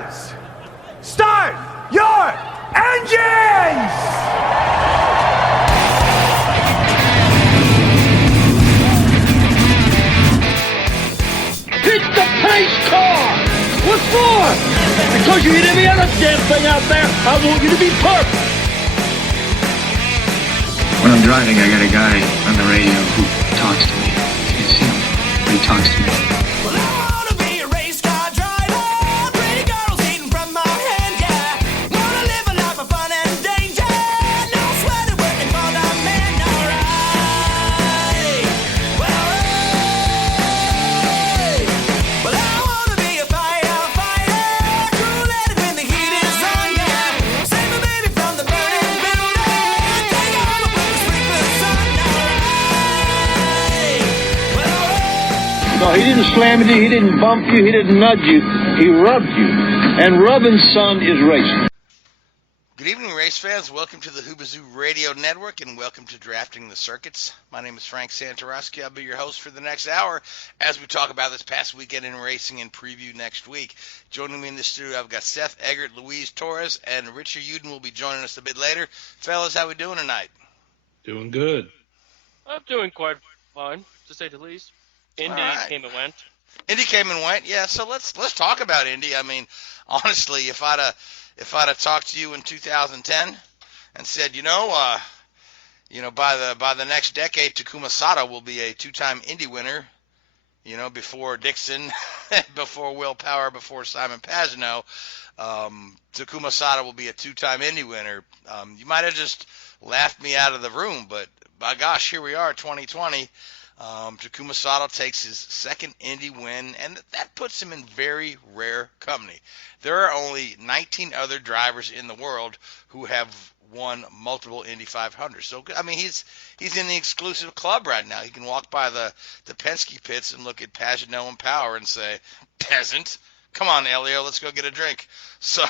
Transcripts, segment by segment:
drivers, start your engines! Hit the pace car! What for? Because you hit every other damn thing out there, I want you to be perfect! When I'm driving, I got a guy on the radio who talks to me. You can see him, but he talks to me. Well, I wanna be a race car driver. Pretty girls eating from my hand, yeah. Wanna live a life of fun and danger. No sweating working for the man, alright. Well, I wanna be a firefighter. Cool-headed when the heat is on, yeah. Save my baby from the burning building. Take her home and put the sprinklers on, alright. No, he didn't slam you, he didn't bump you, he didn't nudge you, he rubbed you. And rubbing, son, is racing. Good evening, race fans. Welcome to the Hoobazoo Radio Network, and welcome to Drafting the Circuits. My name is Frank Santoroski. I'll be your host for the next hour as we talk about this past weekend in racing and preview next week. Joining me in the studio, I've got Seth, Eggert, Louise, Torres, and Richard Youden will be joining us a bit later. Fellas, how we doing tonight? Doing good. I'm doing quite fine, to say the least. Indy right. came and went. Indy came and went. Yeah, so let's talk about Indy. I mean, honestly, if I'd have talked to you in 2010 and said, by the next decade, Takuma Sato will be a two-time Indy winner, before Dixon, before Will Power, before Simon Pagenaud, Takuma Sato will be a two-time Indy winner. You might have just laughed me out of the room, but by gosh, here we are, 2020. Takuma Sato takes his second Indy win, and that puts him in very rare company. There are only 19 other drivers in the world who have won multiple Indy 500. So, I mean, he's in the exclusive club right now. He can walk by the Penske pits and look at Pagenaud and Power and say, peasant, come on, Elio, let's go get a drink. So...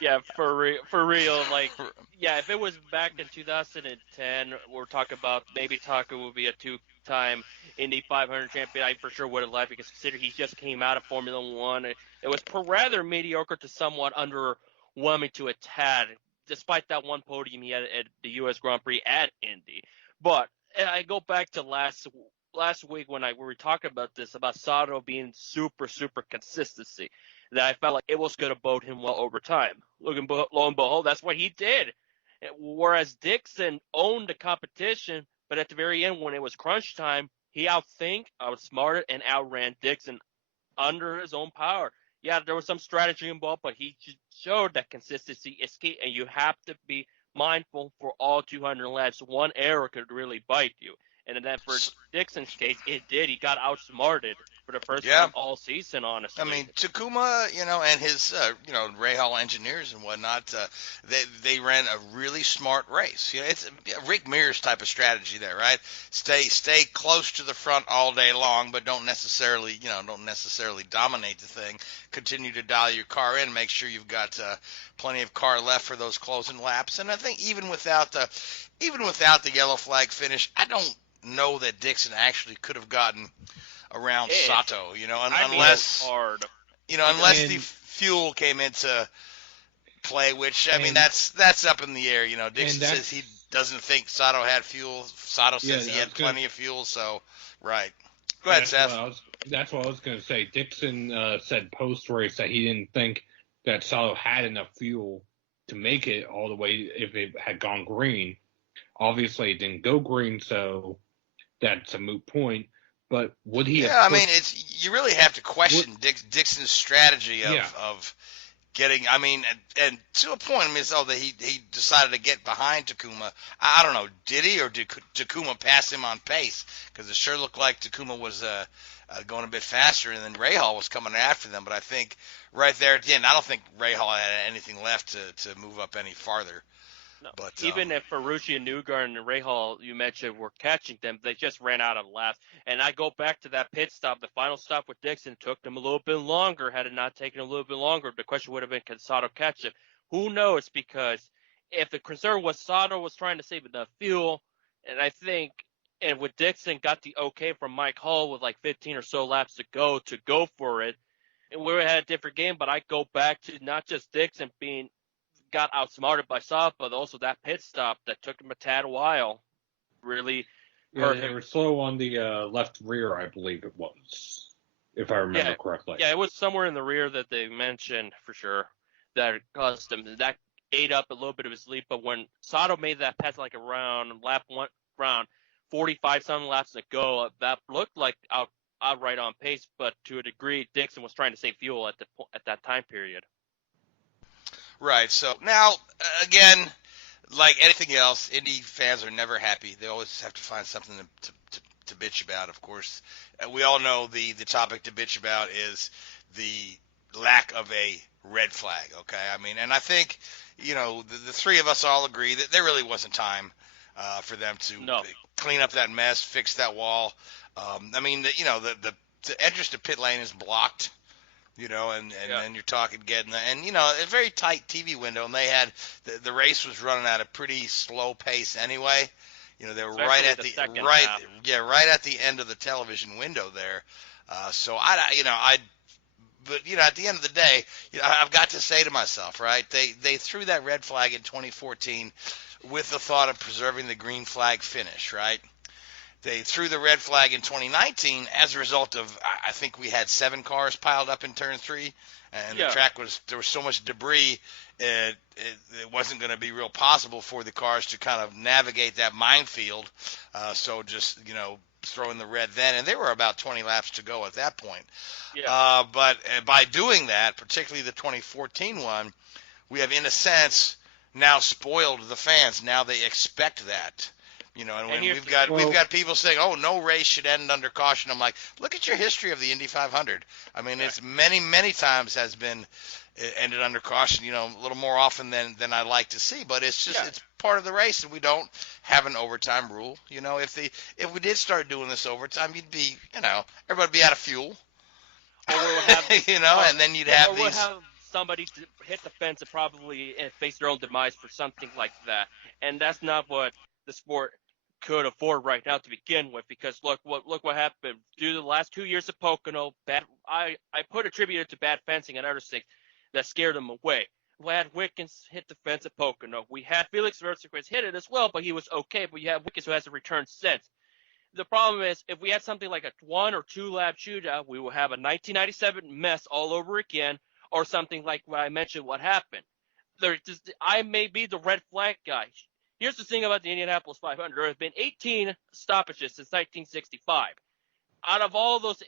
Yeah, for real. Like, yeah, if it was back in 2010, we're talking about maybe Taka would be a two-time Indy 500 champion. I for sure would have left because consider he just came out of Formula One. It was rather mediocre to somewhat underwhelming to a tad, despite that one podium he had at the U.S. Grand Prix at Indy. But I go back to last week when we were talking about this, about Sato being super consistency, that I felt like it was going to bode him well over time. Lo and behold, that's what he did. Whereas Dixon owned the competition, but at the very end, when it was crunch time, he outsmarted, and outran Dixon under his own power. Yeah, there was some strategy involved, but he showed that consistency is key, and you have to be mindful for all 200 laps. One error could really bite you. And then for Dixon's case, it did. He got outsmarted for the first time all season, honestly. I mean, Takuma, and his, Rahal engineers and whatnot, they ran a really smart race. It's a Rick Mears type of strategy there, right? Stay close to the front all day long, but don't necessarily dominate the thing. Continue to dial your car in, make sure you've got plenty of car left for those closing laps. And I think even without the yellow flag finish, I don't know that Dixon actually could have gotten around Sato, unless the fuel came into play, which that's up in the air. Dixon says he doesn't think Sato had fuel. Sato says he had plenty of fuel. So, right. Go ahead, Seth. That's what I was going to say. Dixon said post-race that he didn't think that Sato had enough fuel to make it all the way if it had gone green. Obviously, it didn't go green, so that's a moot point. But would he? Yeah, you really have to question Dixon's strategy of getting. And to a point, it's that he decided to get behind Takuma. I don't know, did he, or did Takuma pass him on pace? Because it sure looked like Takuma was going a bit faster, and then Rahal was coming after them. But I think right there at the end, I don't think Rahal had anything left to move up any farther. No. But, even if Ferrucci and Newgarden and Rahal, you mentioned, were catching them, they just ran out of laps. And I go back to that pit stop. The final stop with Dixon took them a little bit longer. Had it not taken a little bit longer, the question would have been, can Sato catch him? Who knows? Because if the concern was Sato was trying to save enough fuel, and with Dixon got the okay from Mike Hull with like 15 or so laps to go for it, and we had a different game, but I go back to not just Dixon got outsmarted by Sato, but also that pit stop that took him a tad while really hurt They him. were slow on the left rear, I believe it was, if I remember correctly. Yeah, it was somewhere in the rear that they mentioned for sure that it caused him. That ate up a little bit of his lead, but when Sato made that pass like lap 45-some laps to go, that looked like outright on pace, but to a degree, Dixon was trying to save fuel at that time period. Right. So now, again, like anything else, Indy fans are never happy. They always have to find something to bitch about, of course. We all know the topic to bitch about is the lack of a red flag, okay? I mean, and I think, the three of us all agree that there really wasn't time for them to clean up that mess, fix that wall. I mean, the entrance to pit lane is blocked. And then you're talking getting a very tight TV window, and they had the race was running at a pretty slow pace anyway. They were Especially right at the right at the end of the television window there. So but at the end of the day, I've got to say to myself, right? They threw that red flag in 2014 with the thought of preserving the green flag finish, right? They threw the red flag in 2019 as a result of, I think we had 7 cars piled up in turn 3, and the track there was so much debris, it wasn't going to be real possible for the cars to kind of navigate that minefield. So just, throwing the red then, and there were about 20 laps to go at that point. Yeah. But by doing that, particularly the 2014 one, we have, in a sense, now spoiled the fans. Now they expect that. And when we've got people saying, "Oh, no race should end under caution," I'm like, look at your history of the Indy 500. I mean, it's many times has been ended under caution. A little more often than I'd like to see, but it's just it's part of the race, and we don't have an overtime rule. If we did start doing this overtime, you'd be, everybody would be out of fuel. Or we'll have, and then you'd have we'll have somebody hit the fence and probably face their own demise for something like that, and that's not what the sport could afford right now to begin with, because look what happened due to the last 2 years of Pocono. I put attributed to bad fencing and other things that scared them away. We had Wickens hit the fence at Pocono. We had Felix Verstappen hit it as well, but he was okay. But you have Wickens who hasn't returned since. The problem is, if we had something like a 1 or 2 lap shootout, we will have a 1997 mess all over again, or something like what I mentioned. What happened? I may be the red flag guy. Here's the thing about the Indianapolis 500. There have been 18 stoppages since 1965. Out of all those,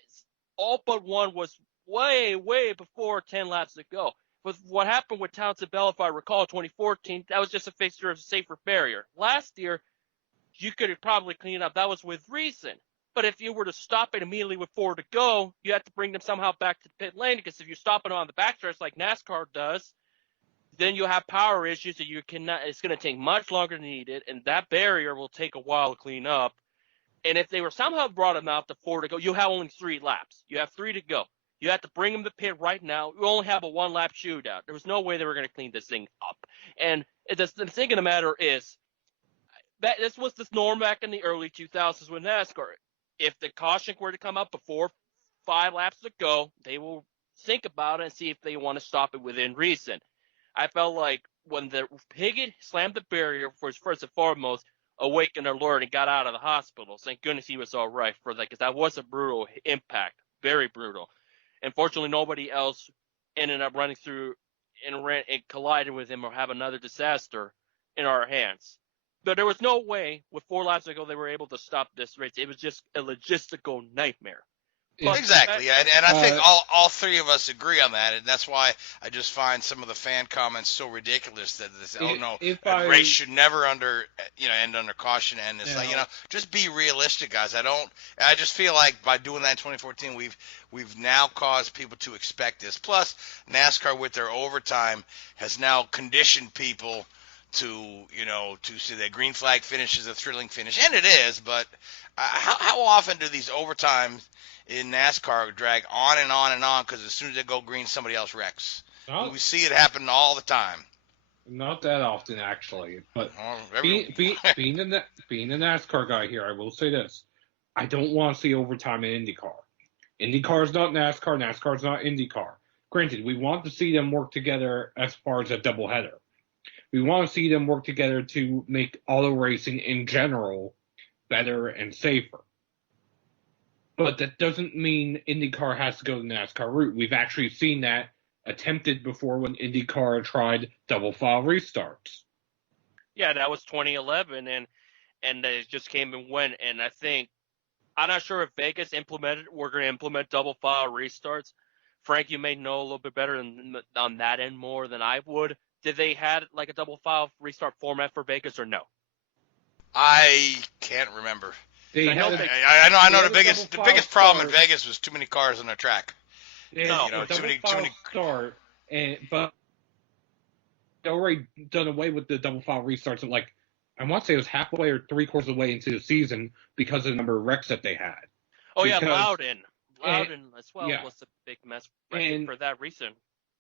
all but one was way, way before 10 laps to go. With what happened with Townsend Bell, if I recall, 2014, that was just a fixture of a safer barrier. Last year, you could have probably cleaned up. That was with reason. But if you were to stop it immediately with 4 to go, you have to bring them somehow back to the pit lane, because if you're stopping on the backstretch like NASCAR does, then you have power issues that you cannot. It's going to take much longer than needed, and that barrier will take a while to clean up. And if they were somehow brought them out to 4 to go, you have only 3 laps. You have 3 to go. You have to bring them to pit right now. You only have a 1-lap shootout. There was no way they were going to clean this thing up. And the thing of the matter is, that this was the norm back in the early 2000s with NASCAR. If the caution were to come up before 5 laps to go, they will think about it and see if they want to stop it within reason. I felt like when the Piggott slammed the barrier for his first and foremost, awakened alert and got out of the hospital. Thank goodness he was all right for that, because that was a brutal impact, very brutal. Unfortunately, nobody else ended up running through and collided with him or have another disaster in our hands. But there was no way with 4 laps to go they were able to stop this race. It was just a logistical nightmare. Exactly, and I think all 3 of us agree on that, and that's why I just find some of the fan comments so ridiculous that this, a race should never end under caution, and it's like, just be realistic, guys. I just feel like by doing that in 2014, we've now caused people to expect this. Plus, NASCAR with their overtime has now conditioned people to see that green flag finish is a thrilling finish, and it is, but how often do these overtimes in NASCAR drag on and on and on, because as soon as they go green, somebody else wrecks? We see it happen all the time. Not that often, actually. But being a NASCAR guy here, I will say this. I don't want to see overtime in IndyCar. IndyCar is not NASCAR. NASCAR is not IndyCar. granted, we want to see them work together as far as a doubleheader. We want to see them work together to make auto racing in general better and safer. But that doesn't mean IndyCar has to go the NASCAR route. We've actually seen that attempted before when IndyCar tried double file restarts. Yeah, that was 2011, and it just came and went. And I think I'm not sure if Vegas we're going to implement double file restarts. Frank, you may know a little bit better on that end more than I would. Did they had like a double file restart format for Vegas or no? I can't remember. I know the biggest problem in Vegas was too many cars on the track. Yeah, too many start, but they already done away with the double file restarts at like I want to say it was halfway or 3/4 of the way into the season because of the number of wrecks that they had. Loudon as well was a big mess for that reason.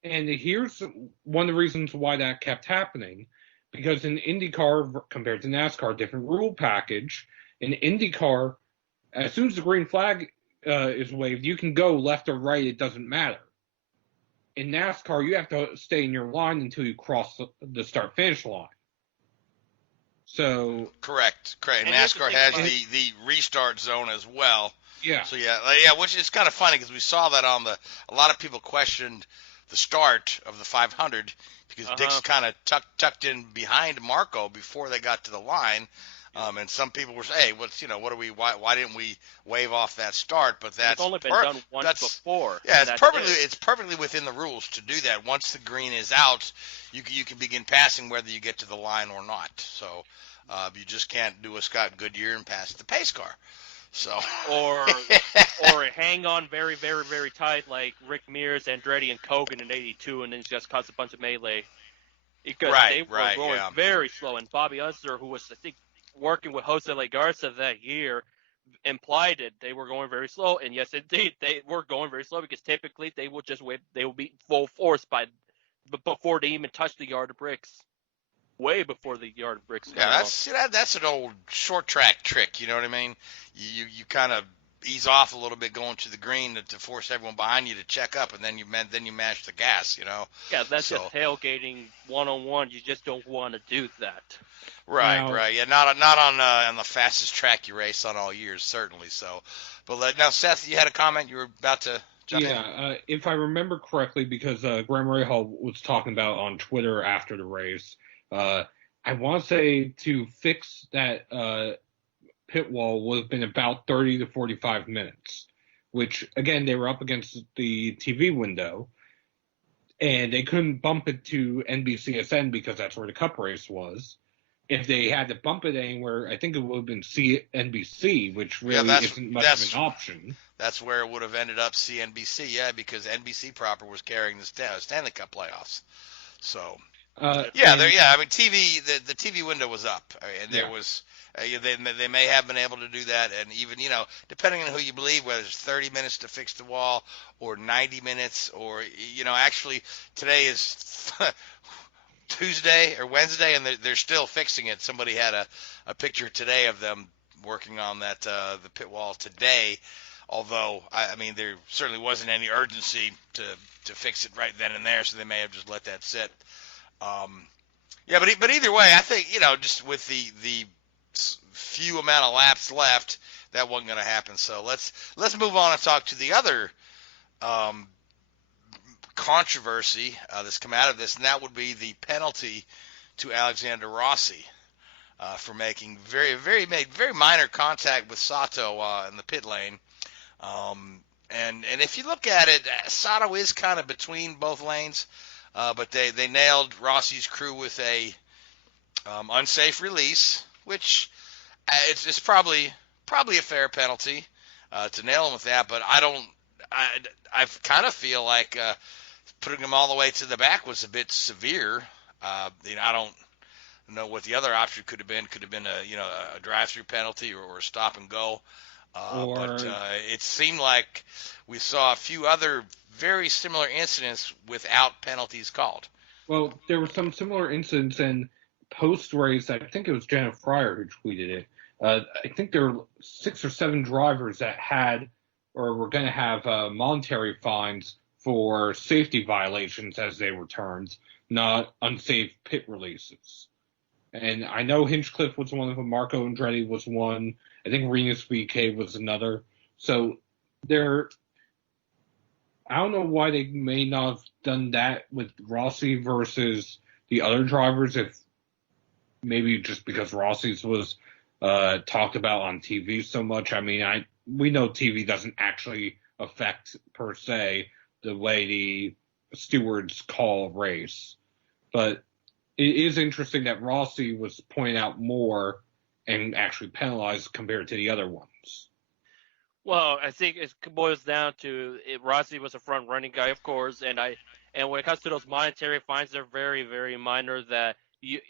And here's one of the reasons why that kept happening, because in IndyCar compared to NASCAR, different rule package. In IndyCar, as soon as the green flag is waved, you can go left or right. It doesn't matter. In NASCAR, you have to stay in your line until you cross the start-finish line. So correct. And NASCAR has the restart zone as well. Yeah. So which is kind of funny because we saw that on a lot of people questioned the start of the 500 because Dick's kind of tucked in behind Marco before they got to the line. And some people were saying, "Hey, why didn't we wave off that start?" But that's it's only been done once before. Yeah, it's perfectly within the rules to do that. Once the green is out, you can begin passing whether you get to the line or not. So you just can't do a Scott Goodyear and pass the pace car. So or hang on very, very, very tight like Rick Mears, Andretti, and Kogan in '82, and then just cause a bunch of melee because they were going very slow. And Bobby Unser, who was I think working with Jose Legarza that year, implied it. They were going very slow, and yes, indeed, they were going very slow because typically they would just wait. They would be full force before they even touched the yard of bricks, way before the yard of bricks. Yeah, that's an old short track trick. You know what I mean? You kind of ease off a little bit going to the green to force everyone behind you to check up, and then you mash the gas. You know? Yeah, that's just tailgating 101. You just don't want to do that. Right. Yeah, not on the fastest track you race on all years, certainly. So, but now, Seth, you had a comment you were about to jump in. If I remember correctly, because Graham Rahal was talking about on Twitter after the race, I want to say to fix that pit wall would have been about 30 to 45 minutes, which again they were up against the TV window, and they couldn't bump it to NBCSN because that's where the Cup race was. If they had to bump it anywhere, I think it would have been CNBC, which really isn't much of an option. That's where it would have ended up, CNBC, because NBC proper was carrying the Stanley Cup playoffs. So, I mean, TV, the TV window was up, and there was, they may have been able to do that, and even, depending on who you believe, whether it's 30 minutes to fix the wall or 90 minutes, or, actually today is Tuesday or Wednesday, and they're still fixing it. Somebody had a picture today of them working on that the pit wall today. Although I mean, there certainly wasn't any urgency to fix it right then and there, so they may have just let that sit. But either way, I think just with the few amount of laps left, that wasn't going to happen. So let's move on and talk to the other controversy that's come out of this, and that would be the penalty to Alexander Rossi for making very minor contact with Sato in the pit lane. And if you look at it, Sato is kind of between both lanes, but they nailed Rossi's crew with a unsafe release, which it's probably a fair penalty to nail him with that. But I kind of feel like putting him all the way to the back was a bit severe. I don't know what the other option could have been. Could have been a drive-through penalty or a stop and go. But it seemed like we saw a few other very similar incidents without penalties called. Well, there were some similar incidents in post-race. I think it was Janet Fryer who tweeted it. I think there were 6 or 7 drivers that had or were going to have monetary fines for safety violations as they were termed, not unsafe pit releases. And I know Hinchcliffe was one of them, Marco Andretti was one, I think Renus VK was another. So I don't know why they may not have done that with Rossi versus the other drivers, if maybe just because Rossi's was talked about on TV so much. I mean, we know TV doesn't actually affect, per se, the way the stewards call a race. But it is interesting that Rossi was pointed out more and actually penalized compared to the other ones. Well, I think it boils down to Rossi was a front-running guy, of course, and when it comes to those monetary fines, they're very, very minor. That you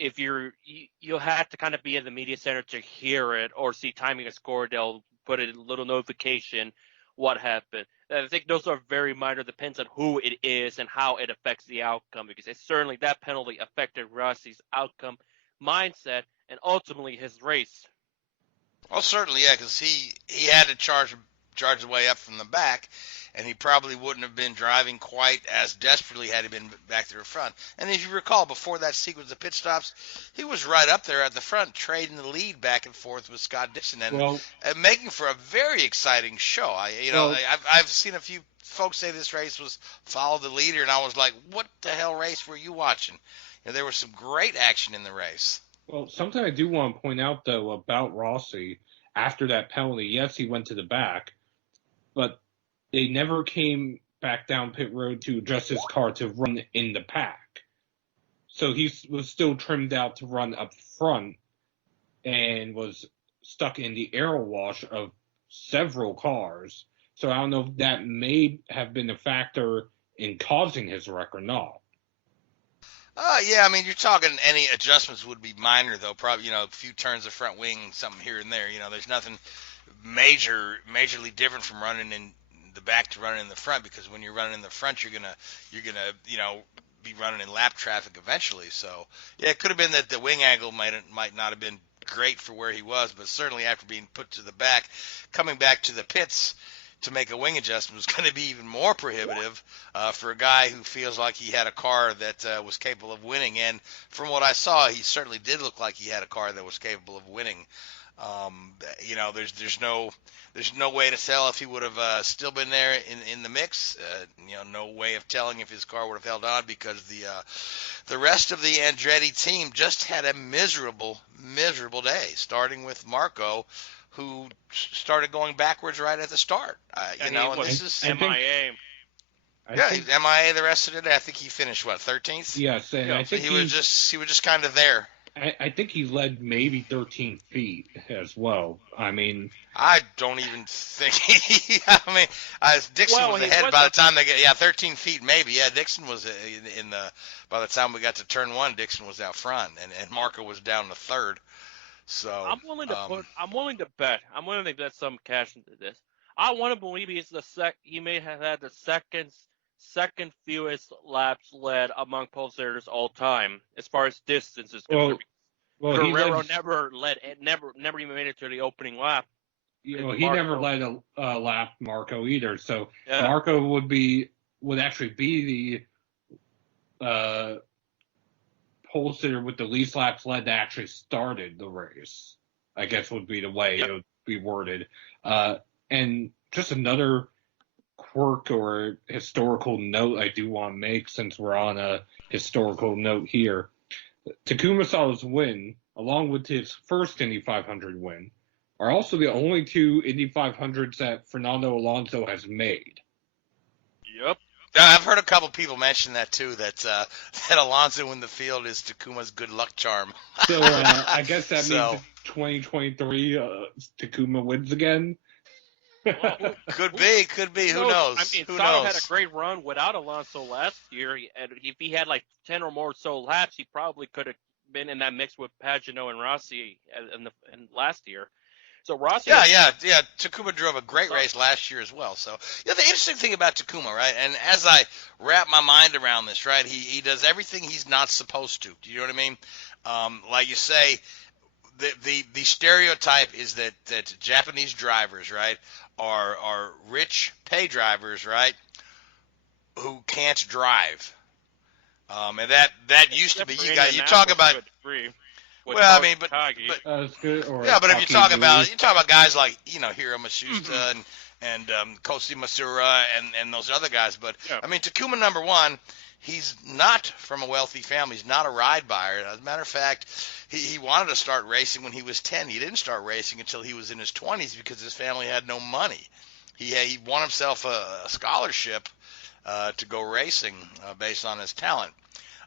have to kind of be in the media center to hear it or see timing a score. They'll put a little notification what happened. And I think those are very minor. Depends on who it is and how it affects the outcome, because certainly that penalty affected Rossi's outcome, mindset, and ultimately his race. Well, certainly, yeah, because he had to charge the way up from the back, and he probably wouldn't have been driving quite as desperately had he been back to the front. And if you recall, before that sequence of pit stops, he was right up there at the front, trading the lead back and forth with Scott Dixon, and making for a very exciting show. I've seen a few folks say this race was follow the leader, and I was like, what the hell race were you watching? There was some great action in the race. Well, something I do want to point out, though, about Rossi, after that penalty, yes, he went to the back, but they never came back down pit road to adjust his car to run in the pack. So he was still trimmed out to run up front and was stuck in the aero wash of several cars. So I don't know if that may have been a factor in causing his wreck or not. Yeah, I mean, you're talking any adjustments would be minor, though. Probably, a few turns of front wing, something here and there. There's nothing majorly different from running in the back to running in the front, because when you're running in the front, you're gonna be running in lap traffic eventually. So yeah, it could have been that the wing angle might not have been great for where he was, but certainly after being put to the back, coming back to the pits to make a wing adjustment was going to be even more prohibitive for a guy who feels like he had a car that was capable of winning. And from what I saw, he certainly did look like he had a car that was capable of winning. There's no way to tell if he would have still been there in the mix. No way of telling if his car would have held on, because the rest of the Andretti team just had a miserable day, starting with Marco, who started going backwards right at the start. This is MIA. He's MIA the rest of the day. I think he finished 13th. Yes, and I think he was just kind of there. I think he led maybe 13 feet as well. I mean, I don't even think Dixon was ahead by the time they get 13 feet maybe. Yeah, Dixon was by the time we got to turn one, Dixon was out front, and Marco was down to third. So I'm willing to bet some cash into this. I want to believe he may have had the second fewest laps led among pulsators all time as far as distance is concerned. Well, Guerrero never even made it to the opening lap. He never led a lap, Marco, either. So yeah. Marco would actually be the pulsator with the least laps led that actually started the race, I guess would be the way it would be worded. And just another quirk or historical note I do want to make, since we're on a historical note here. Takuma Sato's win, along with his first Indy 500 win, are also the only two Indy 500s that Fernando Alonso has made. Yep. I've heard a couple people mention that too, that Alonso in the field is Takuma's good luck charm. So I guess that means 2023 Takuma wins again. Well, could be. Who knows? I mean, Sato had a great run without Alonso last year, and if he had like 10 or more laps, he probably could have been in that mix with Pagano and Rossi in last year. So Rossi. Yeah. Takuma drove a great race last year as well. So the interesting thing about Takuma, right? And as I wrap my mind around this, right, he does everything he's not supposed to. Do you know what I mean? Like you say, the stereotype is that Japanese drivers, right, are rich pay drivers, right, who can't drive. And that used to be you Indianapolis talk about. to a degree, with Well, I mean, but Takagi. That's good. Or yeah, but if you talk Takagi. about guys like Hiro Matsushita and Kosi Masura and those other guys. But Yeah. I mean, Takuma, number one, he's not from a wealthy family. He's not a ride buyer. As a matter of fact, he wanted to start racing when he was 10. He didn't start racing until he was in his 20s because his family had no money. He won himself a scholarship to go racing based on his talent.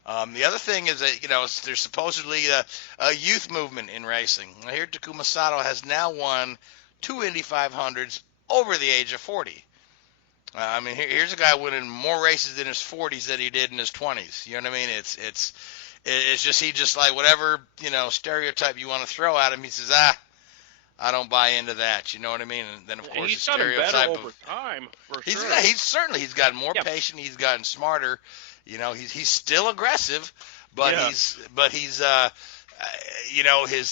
The other thing is that, there's supposedly a youth movement in racing. I hear Takuma Sato has now won 2 Indy 500s over the age of 40. I mean, here's a guy winning more races in his 40s than he did in his 20s. You know what I mean? It's just he just like whatever, stereotype you want to throw at him, he says, I don't buy into that. You know what I mean? And then, of course, He's the gotten stereotype better of over time, for he's sure. he's gotten more Yeah. patient. He's gotten smarter. He's still aggressive, but Yeah. he's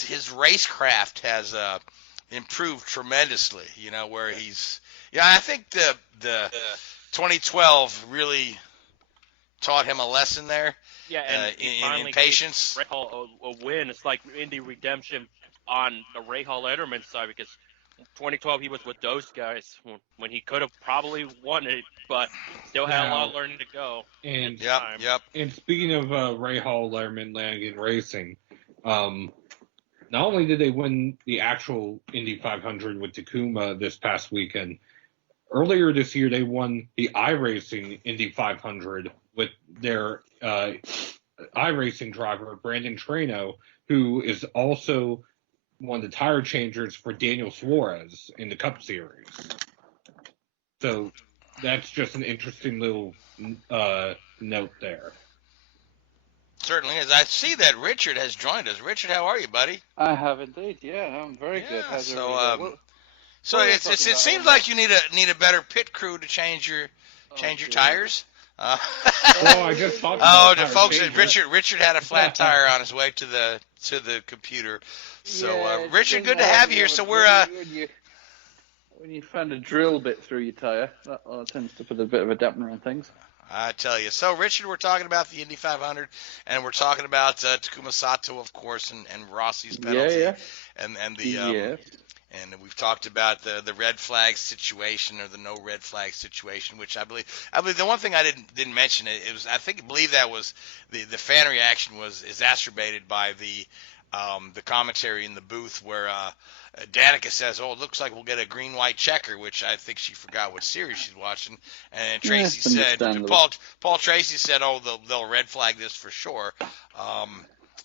his racecraft has improved tremendously. Where he's I think the 2012 really taught him a lesson there. Yeah, and he finally in patience. gave Rahal a win. It's like Indy redemption on the Rahal Letterman side, because 2012 he was with those guys when he could have probably won it, but still had a lot of learning to go. And Yep. And speaking of Rahal, Letterman, Lanigan Racing, not only did they win the actual Indy 500 with Takuma this past weekend, earlier this year they won the iRacing Indy 500 with their iRacing driver, Brandon Trano, who is also one of the tire changers for Daniel Suarez in the Cup Series. So that's just an interesting little note there. Certainly is. I see that Richard has joined us. Richard, how are you, buddy? I have indeed. Yeah, I'm very good. How's everybody doing? So what are we it talking about seems on like you need a better pit crew to change your dear. tires. Oh, I just talked about the tire folks, changes. Richard had a flat tire on his way to the computer. So Yeah, Richard, it's good to been have you here. hard So when you find a drill bit through your tire, that tends to put a bit of a dampener on things. I tell you. So Richard, we're talking about the Indy 500, and we're talking about Takuma Sato, of course, and Rossi's penalty, Yeah. and the And we've talked about the red flag situation or the no red flag situation, which I believe the one thing I didn't mention it was I believe that was the fan reaction was exacerbated by the commentary in the booth where Danica says, "Oh, it looks like we'll get a green-white checker," which I think she forgot what series she's watching. And Tracy said, Paul Tracy said, "Oh, they'll red flag this for sure."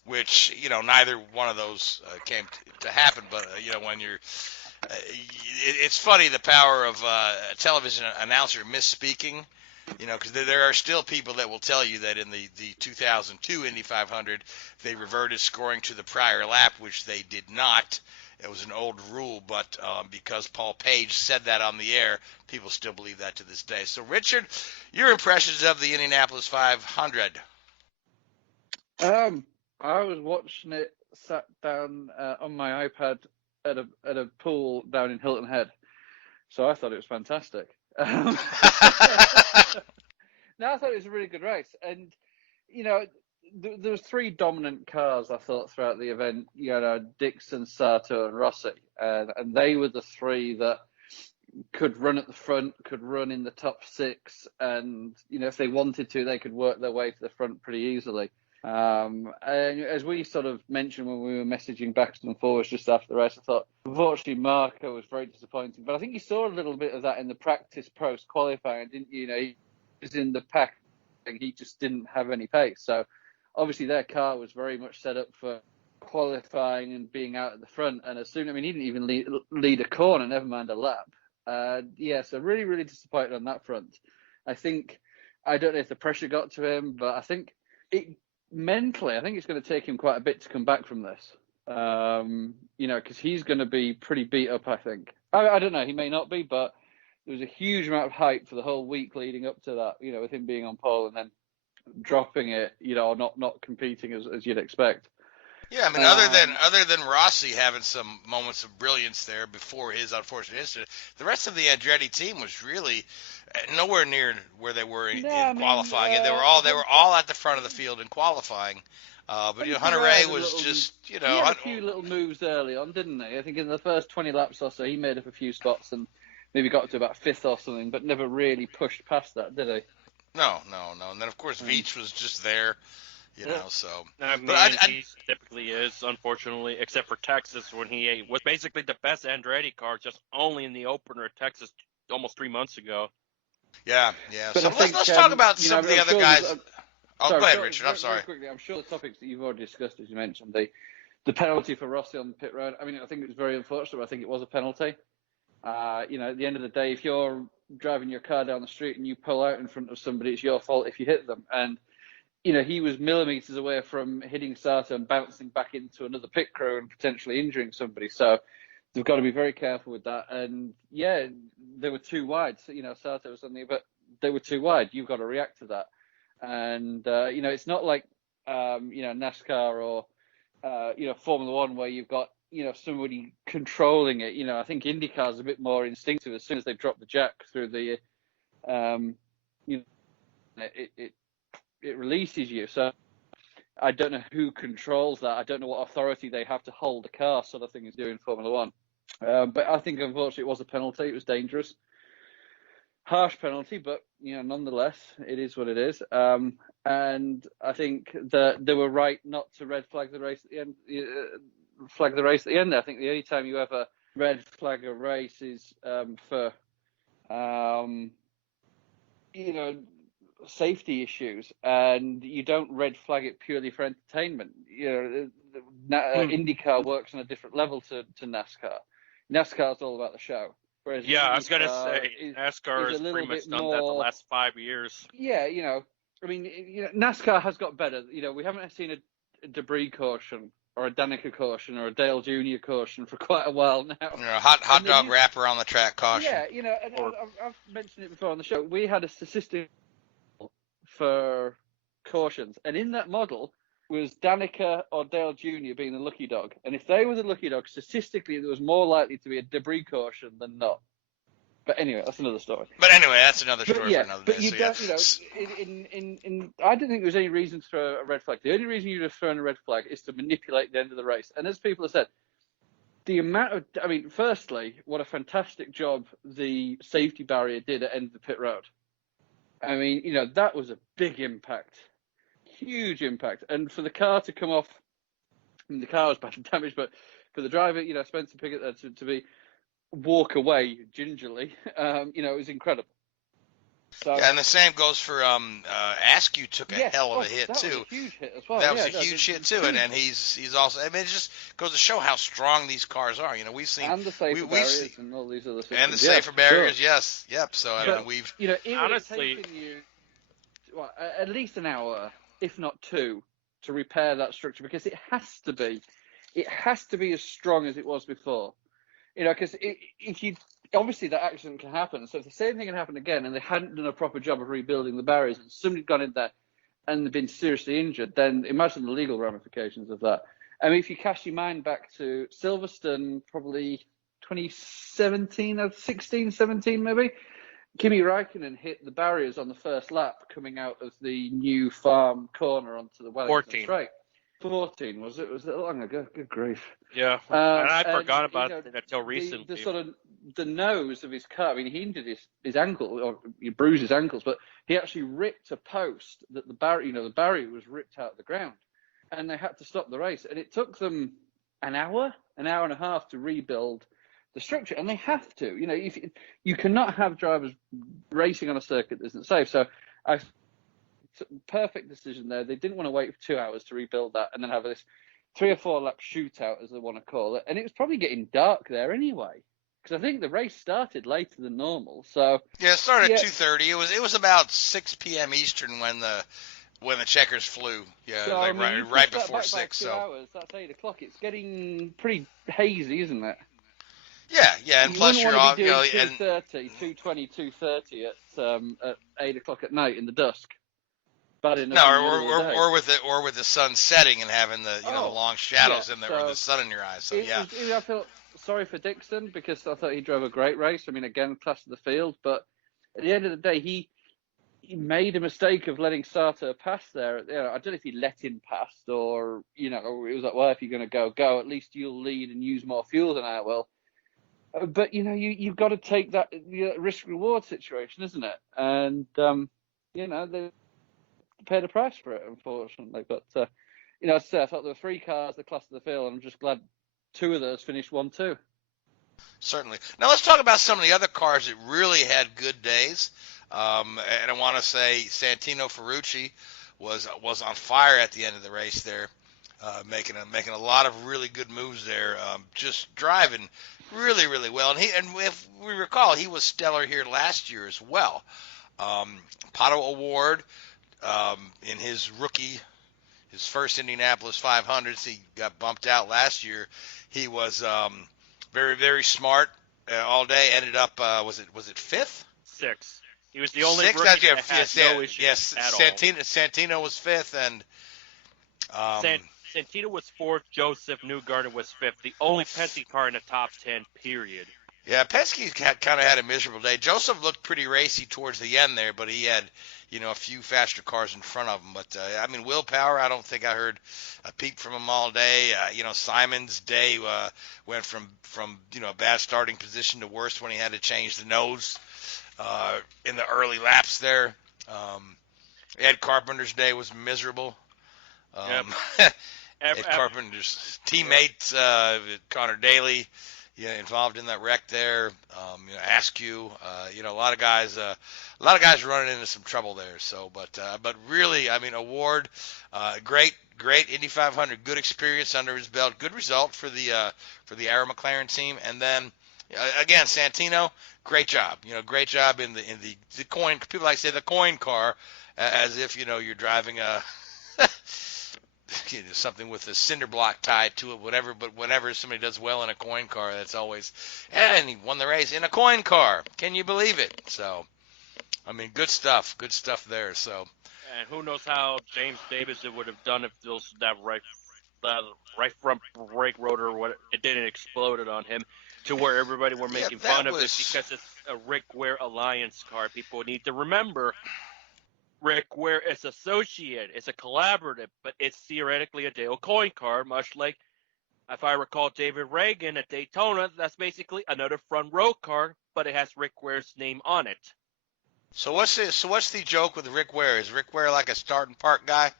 Which, neither one of those came to happen. But, when you're it's funny the power of a television announcer misspeaking, because there are still people that will tell you that in the 2002 Indy 500, they reverted scoring to the prior lap, which they did not. It was an old rule, but because Paul Page said that on the air, people still believe that to this day. So, Richard, your impressions of the Indianapolis 500? I was watching it sat down on my iPad at a pool down in Hilton Head, so I thought it was fantastic. No, I thought it was a really good race, and there was three dominant cars I thought throughout the event. Dixon, Sato, and Rossi, and they were the three that could run at the front, could run in the top six, and if they wanted to, they could work their way to the front pretty easily. And as we sort of mentioned when we were messaging backwards and forwards just after the race, I thought, unfortunately, Marco was very disappointing. But I think you saw a little bit of that in the practice post-qualifying, didn't you? He was in the pack and he just didn't have any pace. So obviously their car was very much set up for qualifying and being out at the front. And he didn't even lead a corner, never mind a lap. So really, really disappointed on that front. I don't know if the pressure got to him, but I think mentally, I think it's going to take him quite a bit to come back from this. Because he's going to be pretty beat up, I think. I don't know, he may not be, but there was a huge amount of hype for the whole week leading up to that, with him being on pole and then dropping it, or not competing as you'd expect. Yeah, I mean, other than Rossi having some moments of brilliance there before his unfortunate incident, the rest of the Andretti team was really nowhere near where they were in qualifying. And they were all at the front of the field in qualifying. But Hunter Ray was just, he had a few little moves early on, didn't he? I think in the first 20 laps or so, he made up a few spots and maybe got to about 5th or something, but never really pushed past that, did he? No. And then of course Veach was just there. So. I mean, he typically is, unfortunately, except for Texas, when he was basically the best Andretti car, just only in the opener at Texas almost 3 months ago. Yeah. But So let's talk about some of the other guys. Go ahead, Richard. I'm sorry. Very quickly, I'm sure the topics that you've already discussed, as you mentioned, the penalty for Rossi on the pit road. I mean, I think it was very unfortunate, but I think it was a penalty. At the end of the day, if you're driving your car down the street and you pull out in front of somebody, it's your fault if you hit them. And he was millimeters away from hitting Sato and bouncing back into another pit crew and potentially injuring somebody. So they've got to be very careful with that. And yeah, they were too wide. So, Sato was on the, but they were too wide. You've got to react to that. And it's not like NASCAR or Formula One where you've got somebody controlling it. I think IndyCar's a bit more instinctive. As soon as they drop the jack through the it releases you. So I don't know who controls that. I don't know what authority they have to hold the car, sort of thing is doing Formula One. But I think unfortunately it was a penalty. It was dangerous. Harsh penalty, but nonetheless, it is what it is. And I think that they were right not to red flag the race at the end. I think the only time you ever red flag a race is for safety issues, and you don't red flag it purely for entertainment. IndyCar works on a different level to NASCAR. NASCAR's all about the show. Whereas I was going to say NASCAR has pretty much done that the last 5 years. Yeah, I mean, NASCAR has got better. We haven't seen a debris caution or a Danica caution or a Dale Jr. caution for quite a while now. A hot dog wrapper on the track caution. Yeah, and I've mentioned it before on the show. We had a statistic for cautions, and in that model was Danica or Dale Jr. being the lucky dog. And if they were the lucky dog, statistically, there was more likely to be a debris caution than not. But anyway, that's another story. But anyway, that's another story for another day. But you don't, I didn't think there was any reason to throw a red flag. The only reason you'd have thrown a red flag is to manipulate the end of the race. And as people have said, the amount of, firstly, what a fantastic job the safety barrier did at end of the pit road. That was a big impact. Huge impact. And for the car to come off, the car was badly damaged, but for the driver, Spencer Pigot to walk away gingerly, it was incredible. So, and the same goes for Askew took a hell of a hit too. That was a huge hit as well. That was a huge hit too, and he's also. It just goes to show how strong these cars are. We've seen and the safer barriers and all these other systems. And the safer barriers, yes, yep. So we've it honestly taken you at least an hour, if not 2, to repair that structure, because it has to be as strong as it was before. Because if you obviously that accident can happen. So if the same thing can happen again, and they hadn't done a proper job of rebuilding the barriers, and somebody had gone in there and they've been seriously injured, then imagine the legal ramifications of that. If you cast your mind back to Silverstone, probably 2017, 16, 17 maybe, Kimi Räikkönen hit the barriers on the first lap coming out of the new farm corner onto the Wellington straight. 14 was it? Was it long ago? Good grief! Yeah, and I forgot about it until recently. The sort of the nose of his car. He injured his ankle, or he bruised his ankles, but he actually ripped a post that the barrier, the barrier was ripped out of the ground, and they had to stop the race. And it took them an hour and a half to rebuild the structure, and they have to. If you cannot have drivers racing on a circuit that isn't safe. So perfect decision there. They didn't want to wait for 2 hours to rebuild that and then have this 3 or 4 lap shootout, as they want to call it. And it was probably getting dark there anyway, because I think the race started later than normal. So it started at 2:30. It was about 6 p.m. Eastern when the checkers flew. Yeah, so, right before 6. So hours, that's 8 o'clock. It's getting pretty hazy, isn't it? Yeah, and plus you're all 2:20, 2:30 at 8 o'clock at night in the dusk. bad enough. No, or with the sun setting and having the the long shadows or the sun in your eyes. So I feel sorry for Dixon because I thought he drove a great race. I mean, again, class of the field, but at the end of the day, he made a mistake of letting Sato pass there. I don't know if he let him pass or it was like, well, if you're going to go, at least you'll lead and use more fuel than I will. But you've got to take that risk reward situation, isn't it? And they paid a price for it, unfortunately. But I thought there were 3 cars, the class of the field, and I'm just glad 2 of those finished 1-2. Certainly. Now let's talk about some of the other cars that really had good days. And I want to say Santino Ferrucci was on fire at the end of the race there, making a lot of really good moves there, just driving really, really well. And if we recall, he was stellar here last year as well. Pato Award in his first Indianapolis 500s. He got bumped out last year. He was very, very smart all day. Ended up was it 5th? 6th. He was the only rookie that had no issues at all. Santino was 5th, and Santino was 4th. Joseph Newgarden was 5th. The only Penske car in the top 10. Period. Yeah, Penske kind of had a miserable day. Joseph looked pretty racy towards the end there, but he had a few faster cars in front of him. But willpower, I don't think I heard a peep from him all day. Simon's day went from a bad starting position to worse when he had to change the nose in the early laps there. Ed Carpenter's day was miserable. Ed Carpenter's teammate, Connor Daly, involved in that wreck there. Askew, a lot of guys running into some trouble there. So, but really, Award, great Indy 500, good experience under his belt, good result for the Arrow McLaren team, and then. Again, Santino, great job. Great job in the coin. People like to say the coin car, as if you're driving a something with a cinder block tied to it, whatever. But whenever somebody does well in a coin car, that's always. And he won the race in a coin car. Can you believe it? So, good stuff. Good stuff there. So. And who knows how James Davison would have done if that right front brake rotor it didn't exploded on him. To where everybody were making fun of it because it's a Rick Ware Alliance car. People need to remember Rick Ware is associated. It's a collaborative, but it's theoretically a Dale Coyne car, much like, if I recall, David Reagan at Daytona. That's basically another front row car, but it has Rick Ware's name on it. So what's the joke with Rick Ware? Is Rick Ware like a start and park guy?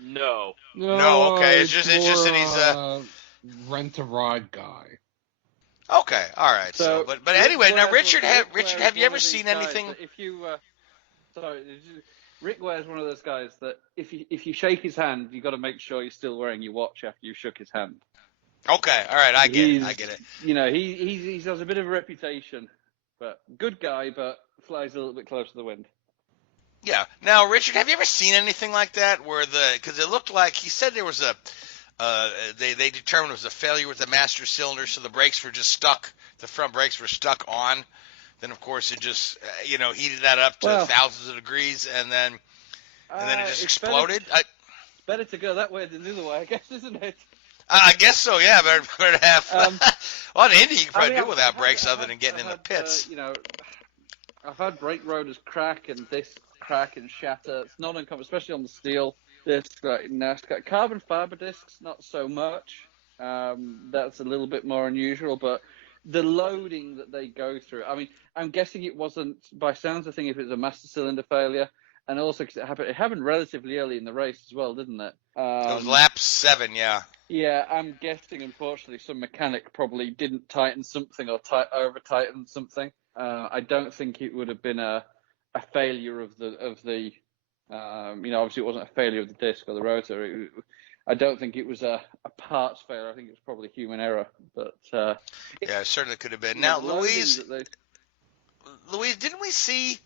No. Okay. It's just that he's a rent a ride guy. Okay, all right. So, but anyway, now Richard, have you ever seen anything? Rick Ware's one of those guys that if you shake his hand, you got to make sure you're still wearing your watch after you shook his hand. Okay, all right, I get it. He has a bit of a reputation, but good guy, but flies a little bit close to the wind. Yeah. Now, Richard, have you ever seen anything like that because it looked like he said there was they determined it was a failure with the master cylinder, so the brakes were just stuck. The front brakes were stuck on. Then, of course, it just heated that up to thousands of degrees, and then it just exploded. It's better to go that way than the other way, I guess, isn't it? I guess so. Yeah, better to have. Well, in Indy, you can probably do without brakes other than getting in the pits. I've had brake rotors crack and discs crack and shatter. It's not uncommon, especially on the steel. Discs like NASCAR. Carbon fiber discs, not so much. That's a little bit more unusual, but the loading that they go through. I'm guessing it wasn't, by sounds of things, if it was a master cylinder failure, and also because it happened relatively early in the race as well, didn't it? It was lap 7, yeah. Yeah, I'm guessing, unfortunately, some mechanic probably didn't tighten something or over-tighten something. I don't think it would have been a failure of the obviously it wasn't a failure of the disc or the rotor. I don't think it was a parts failure. I think it was probably human error. But yeah, it certainly could have been. Now, Louise, didn't we see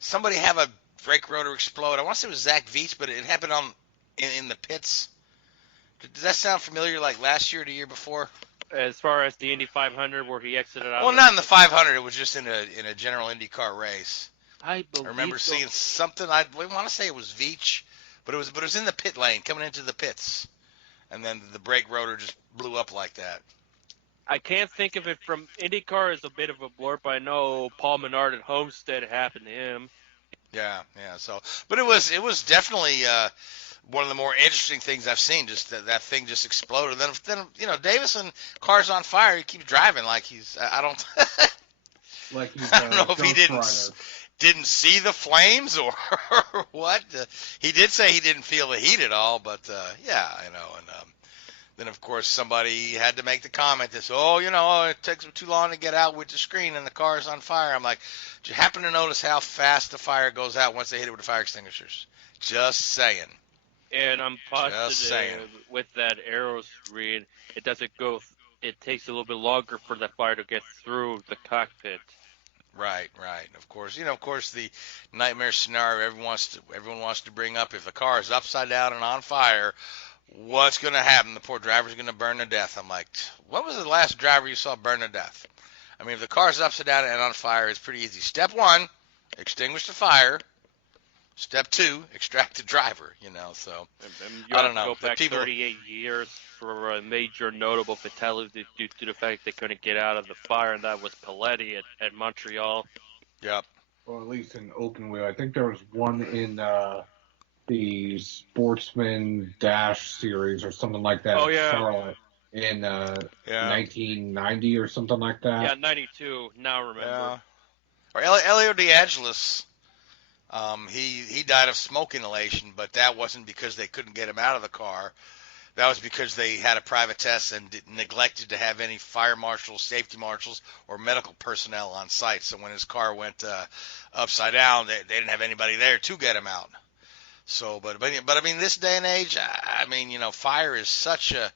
somebody have a brake rotor explode? I want to say it was Zach Veets, but it happened in the pits. Does that sound familiar, like last year or the year before? As far as the Indy 500, where he exited out. Well, not in the 500. It was just in a general IndyCar race. I remember seeing something. I want to say it was Veach but it was in the pit lane coming into the pits, and then the brake rotor just blew up like that. I can't think of it from IndyCar as a bit of a blur, but I know Paul Menard at Homestead happened to him. Yeah. So, but it was definitely one of the more interesting things I've seen. Just that thing just exploded. Then Davison, car's on fire. He keeps driving like he's. I don't. Like he's, I don't know if he Ghost didn't see the flames or what. He did say he didn't feel the heat at all, but yeah, and then of course somebody had to make the comment that it takes them too long to get out with the screen and the car's on fire. I'm like, did you happen to notice how fast the fire goes out once they hit it with the fire extinguishers? Just saying. And I'm positive with that aero screen, it doesn't go. It takes a little bit longer for the fire to get through the cockpit. Right. Of course, the nightmare scenario everyone wants to bring up: if the car is upside down and on fire, what's going to happen? The poor driver's going to burn to death. I'm like, what was the last driver you saw burn to death? I mean, if the car's upside down and on fire, it's pretty easy. Step 1, extinguish the fire. Step 2, extract the driver. So You I don't know. Go back 38 years for a major notable fatality due to the fact they couldn't get out of the fire, and that was Paletti at Montreal. Yep. Well, at least in open wheel. I think there was one in the Sportsman Dash series or something like that. Oh, yeah. Charlotte in 1990 or something like that. Yeah, 92. Now remember. Yeah. Or Elio DeAngelis. He died of smoke inhalation, but that wasn't because they couldn't get him out of the car. That was because they had a private test and neglected to have any fire marshals, safety marshals, or medical personnel on site. So when his car went upside down, they didn't have anybody there to get him out. So, but I mean, this day and age, I mean, fire is such a.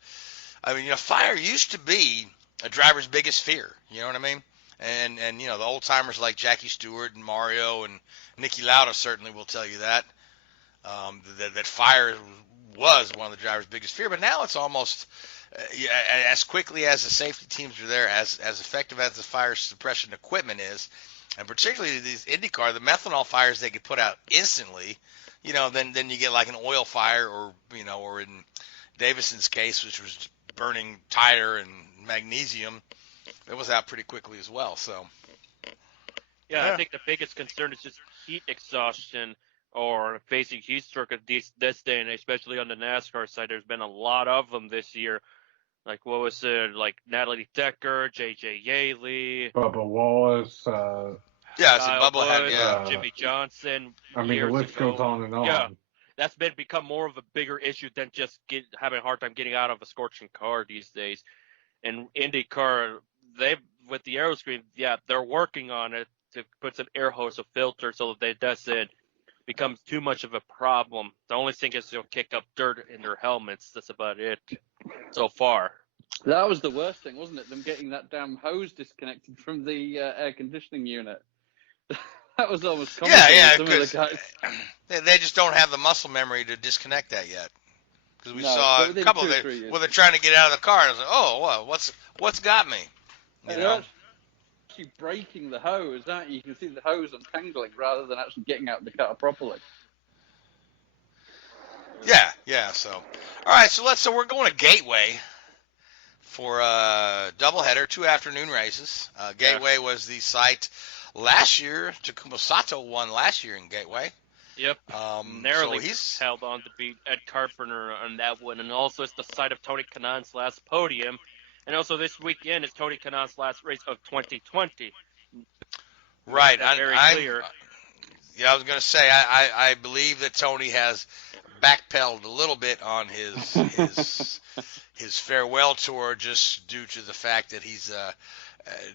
I mean, fire used to be a driver's biggest fear. You know what I mean? And the old timers like Jackie Stewart and Mario and Niki Lauda certainly will tell you that that fire was one of the driver's biggest fear. But now it's almost as quickly as the safety teams are there, as effective as the fire suppression equipment is, and particularly these IndyCar, the methanol fires they could put out instantly. Then you get like an oil fire, or in Davison's case, which was burning tire and magnesium. It was out pretty quickly as well. So, yeah, I think the biggest concern is just heat exhaustion or facing heat stroke at this day and age, especially on the NASCAR side. There's been a lot of them this year. Like, what was it? Like Natalie Decker, J.J. Yaley, Bubba Wallace. Bubba had Jimmy Johnson. I mean, the list goes on and on. Yeah, that's become more of a bigger issue than just having a hard time getting out of a scorching car these days. And IndyCar, with the aero screen, they're working on it to put some air hose or filter so that it doesn't become too much of a problem. The only thing is they'll kick up dirt in their helmets. That's about it so far. That was the worst thing, wasn't it? Them getting that damn hose disconnected from the air conditioning unit. That was almost comical. Yeah, some of the guys. They just don't have the muscle memory to disconnect that yet. Because we saw a couple of it where they're trying to get out of the car. And I was like, oh, well, what's got me? They're actually breaking the hose, aren't you? You can see the hose untangling rather than actually getting out of the car properly. Yeah. So, all right. So we're going to Gateway for a doubleheader, 2 afternoon races. Gateway was the site last year. Takuma Sato won last year in Gateway. Yep. Narrowly he's held on to beat Ed Carpenter on that one, and also it's the site of Tony Kanaan's last podium. And also this weekend is Tony Kanaan's last race of 2020. Right. Very clear. I was going to say, I believe that Tony has backpedaled a little bit on his farewell tour just due to the fact that he's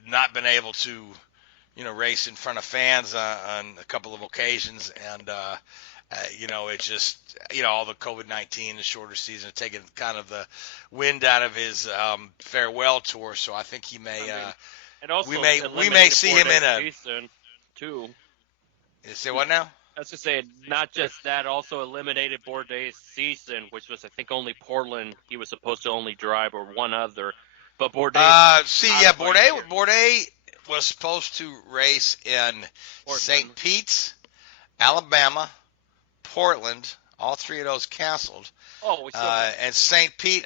not been able to, race in front of fans on a couple of occasions. And, it's just, all the COVID-19, the shorter season, have taken kind of the wind out of his farewell tour. So I think he may, and also we may see him in a season too. Say what now? I was to say, not just that, also eliminated Bourdais' season, which was, I think, only Portland he was supposed to only drive, or one other. But Bourdais... Bourdais was supposed to race in St. Pete's, Alabama, Portland, All three of those canceled. Oh, we still And St. Pete,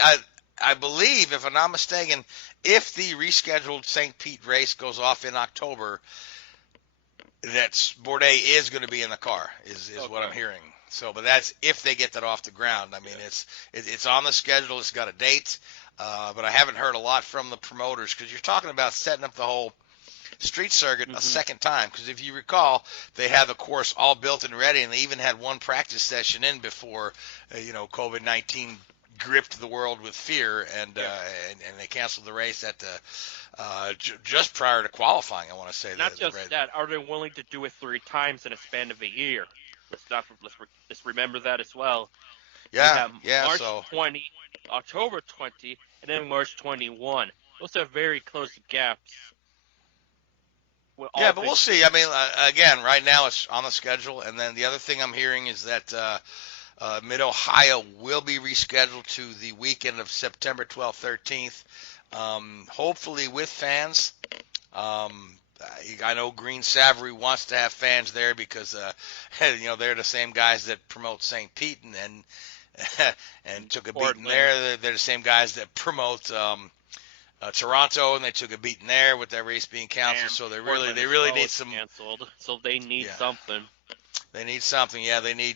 I believe, if I'm not mistaken, if the rescheduled St. Pete race goes off in October, that Bourdais is going to be in the car, is what I'm hearing. So, but that's if they get that off the ground. I mean, it's on the schedule. It's got a date, but I haven't heard a lot from the promoters, because you're talking about setting up the whole street circuit a second time. Because if you recall, they had the course all built and ready, and they even had one practice session in before, COVID-19 gripped the world with fear, and they canceled the race at the just prior to qualifying. I want to say not just that. Are they willing to do it 3 times in a span of a year? Let's remember that as well. Yeah, March so 20, October 20, and then March 21. Those are very close gaps. Yeah, but we'll see. I mean, again, right now it's on the schedule, and then the other thing I'm hearing is that Mid-Ohio will be rescheduled to the weekend of September 12th, 13th, hopefully with fans. I know Green Savory wants to have fans there because, they're the same guys that promote St. Pete and took a beating there. They're the same guys that promote Toronto, and they took a beating there with that race being canceled. So they really need some canceled. So they need something. They need something. Yeah, they need.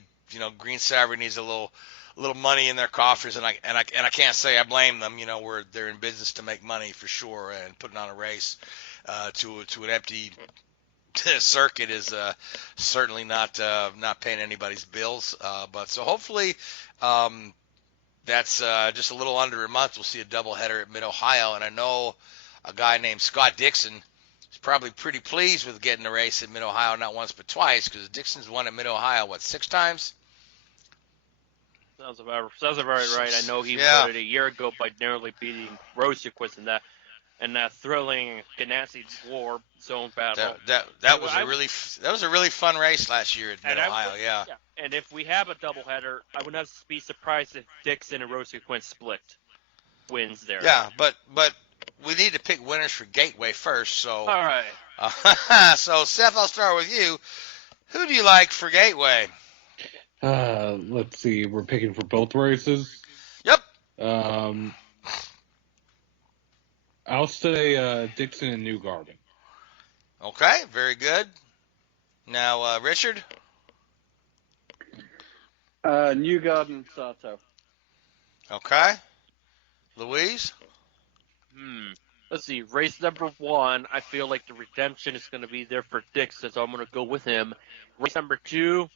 Green Savory needs a little money in their coffers, and I can't say I blame them. They're in business to make money for sure, and putting on a race to an empty circuit is certainly not paying anybody's bills. But so hopefully that's just a little under a month. We'll see a doubleheader at Mid-Ohio, and I know a guy named Scott Dixon is probably pretty pleased with getting a race at Mid-Ohio, not once but twice, because Dixon's won at Mid-Ohio 6 times. Sounds about right. I know he won it a year ago by narrowly beating Rosicquist in that thrilling Ganassi War Zone battle. That was a really fun race last year at Mid-Ohio. Yeah. And if we have a doubleheader, I would not be surprised if Dixon and Rosicquist split wins there. Yeah, but we need to pick winners for Gateway first. So all right. So Seth, I'll start with you. Who do you like for Gateway? Let's see. We're picking for both races. Yep. I'll say Dixon and Newgarden. Okay, very good. Now, Richard? Newgarden and Sato. Okay. Louise? Let's see. Race number 1, I feel like the redemption is going to be there for Dixon, so I'm going to go with him. Race number 2,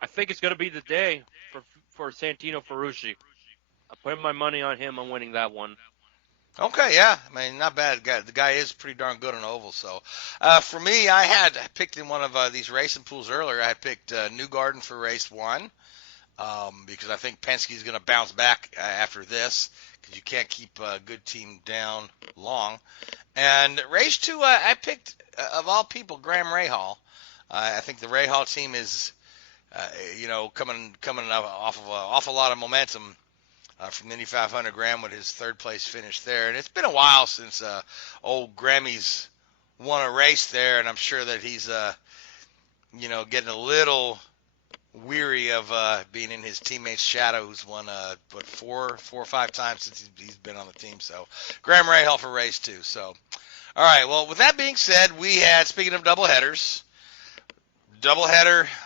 I think it's going to be the day for Santino Ferrucci. I'm putting my money on him on winning that one. Okay, yeah. I mean, not bad. The guy is pretty darn good on oval. So, for me, I picked in one of these racing pools earlier. I picked Newgarden for race 1 because I think Penske's going to bounce back after this, because you can't keep a good team down long. And race 2, I picked, of all people, Graham Rahal. I think the Rahal team is, coming off of an awful lot of momentum from the Indy 500. Graham with his 3rd place finish there. And it's been a while since old Grammy's won a race there, and I'm sure that he's, getting a little weary of being in his teammate's shadow, who's won, 4 or 5 times since he's been on the team. So Graham Rahal for race 2. So, all right, well, with that being said, we had, speaking of doubleheader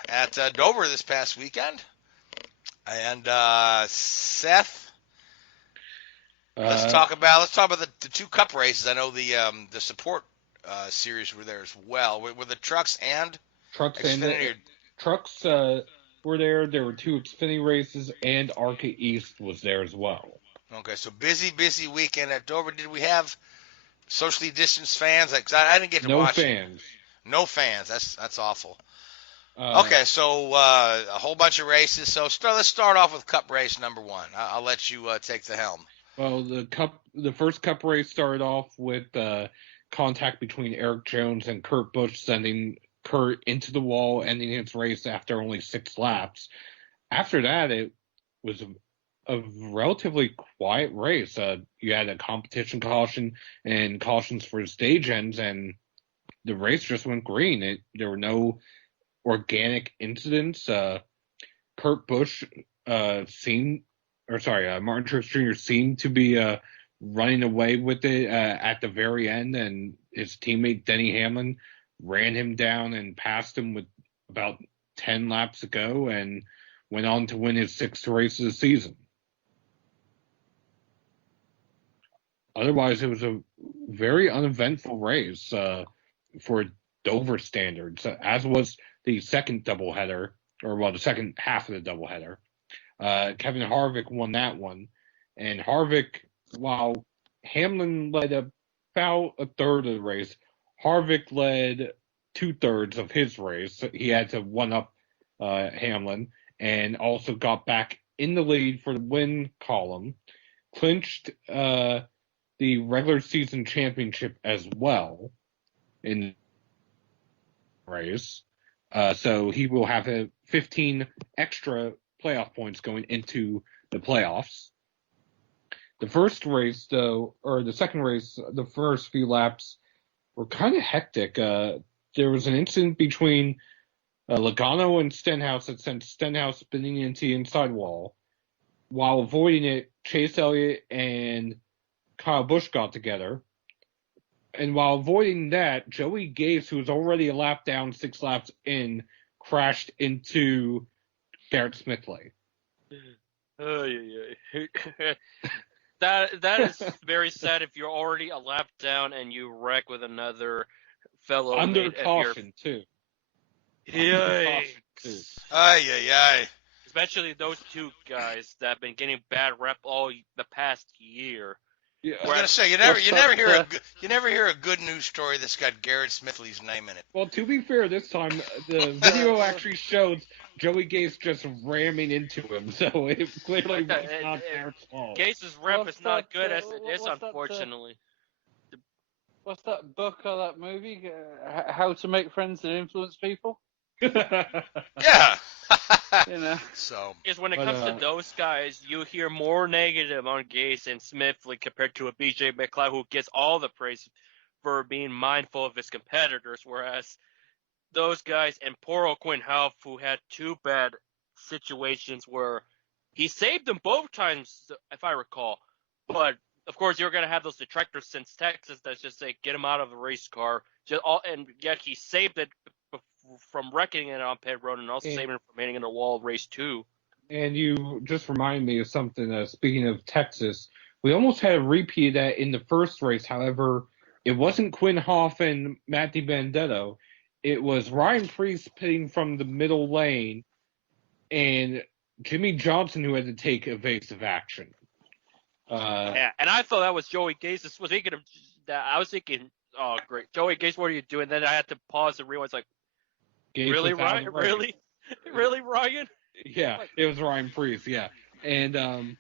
at Dover this past weekend. And Seth, let's talk about the 2 Cup races. I know the support series were there as well. Were the trucks and Xfinity? Trucks were there. There were 2 Xfinity races, and Arca East was there as well. Okay, so busy weekend at Dover. Did we have socially distanced fans? I didn't get to watch. No fans. That's awful. Okay, so a whole bunch of races. So let's start off with Cup race number 1. I'll let you take the helm. Well, the first Cup race started off with contact between Eric Jones and Kurt Busch, sending Kurt into the wall, ending his race after only 6 laps. After that, it was a relatively quiet race. You had a competition caution and cautions for stage ends, and the race just went green. There were no organic incidents. Kurt Busch Martin Truex Jr. seemed to be running away with it at the very end, and his teammate Denny Hamlin ran him down and passed him with about 10 laps to go and went on to win his 6th race of the season. Otherwise, it was a very uneventful race for Dover standards, as was the second doubleheader, the second half of the doubleheader. Kevin Harvick won that one, and Harvick, while Hamlin led about a third of the race, Harvick led 2/3 of his race. He had to one-up Hamlin, and also got back in the lead for the win column, clinched the regular season championship as well in the race. So he will have 15 extra playoff points going into the playoffs. The second race, the first few laps were kind of hectic. There was an incident between Logano and Stenhouse that sent Stenhouse spinning into the inside wall. While avoiding it, Chase Elliott and Kyle Busch got together. And while avoiding that, Joey Gase, who was already a lap down, 6 laps in, crashed into Garrett Smithley. That is very sad if you're already a lap down and you wreck with another fellow. Under caution, too. Aye. Especially those two guys that have been getting bad rep all the past year. Yeah. I was gonna say you never hear a good news story that's got Garrett Smithley's name in it. Well, to be fair, this time the video actually shows Joey Gase just ramming into him, so it clearly was not Garrett's fault. Gase's rep is not good as it is, unfortunately. What's that book or that movie? How to Make Friends and Influence People? Yeah. You know. So. Because when it comes to those guys, you hear more negative on Gase and Smithley compared to a BJ McLeod who gets all the praise for being mindful of his competitors, whereas those guys and poor old Quinn Houff, who had 2 bad situations where he saved them both times, if I recall. But of course, you're going to have those detractors since Texas that just say, get him out of the race car. And yet he saved it from wrecking it on pit road and also saving it from hitting in the wall race 2. And you just reminded me of something, speaking of Texas, we almost had a repeat of that in the first race. However, it wasn't Quinn Houff and Matt DiBenedetto. It was Ryan Preece pitting from the middle lane and Jimmy Johnson who had to take evasive action. Yeah, and I thought that was Joey Gase. I was thinking, oh, great. Joey Gase, what are you doing? Then I had to pause and realize, like, Gase really, Ryan? Really? Really, Ryan? Yeah, it was Ryan Preece, yeah. And,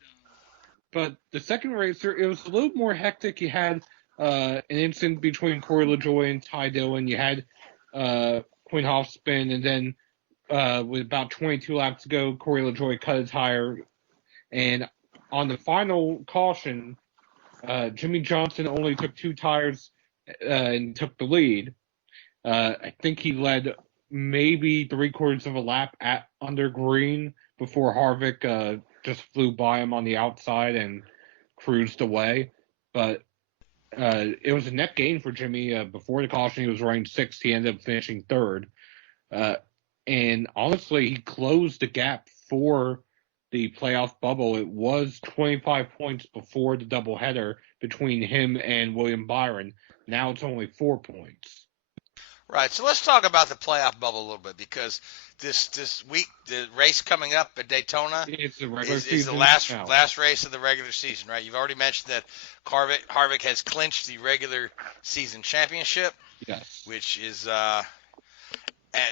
but the second race, it was a little more hectic. You had an incident between Corey LaJoie and Ty Dillon. You had Quinn Houff spin, and then with about 22 laps to go, Corey LaJoie cut a tire. And on the final caution, Jimmy Johnson only took 2 tires and took the lead. I think he led maybe 3/4 of a lap under green before Harvick just flew by him on the outside and cruised away. But it was a net gain for Jimmy. Before the caution, he was running 6th. He ended up finishing 3rd. And honestly, he closed the gap for the playoff bubble. It was 25 points before the doubleheader between him and William Byron. Now it's only 4 points. Right, so let's talk about the playoff bubble a little bit, because this week, the race coming up at Daytona is the last race of the regular season, right? You've already mentioned that Harvick has clinched the regular season championship. Yes. Which is at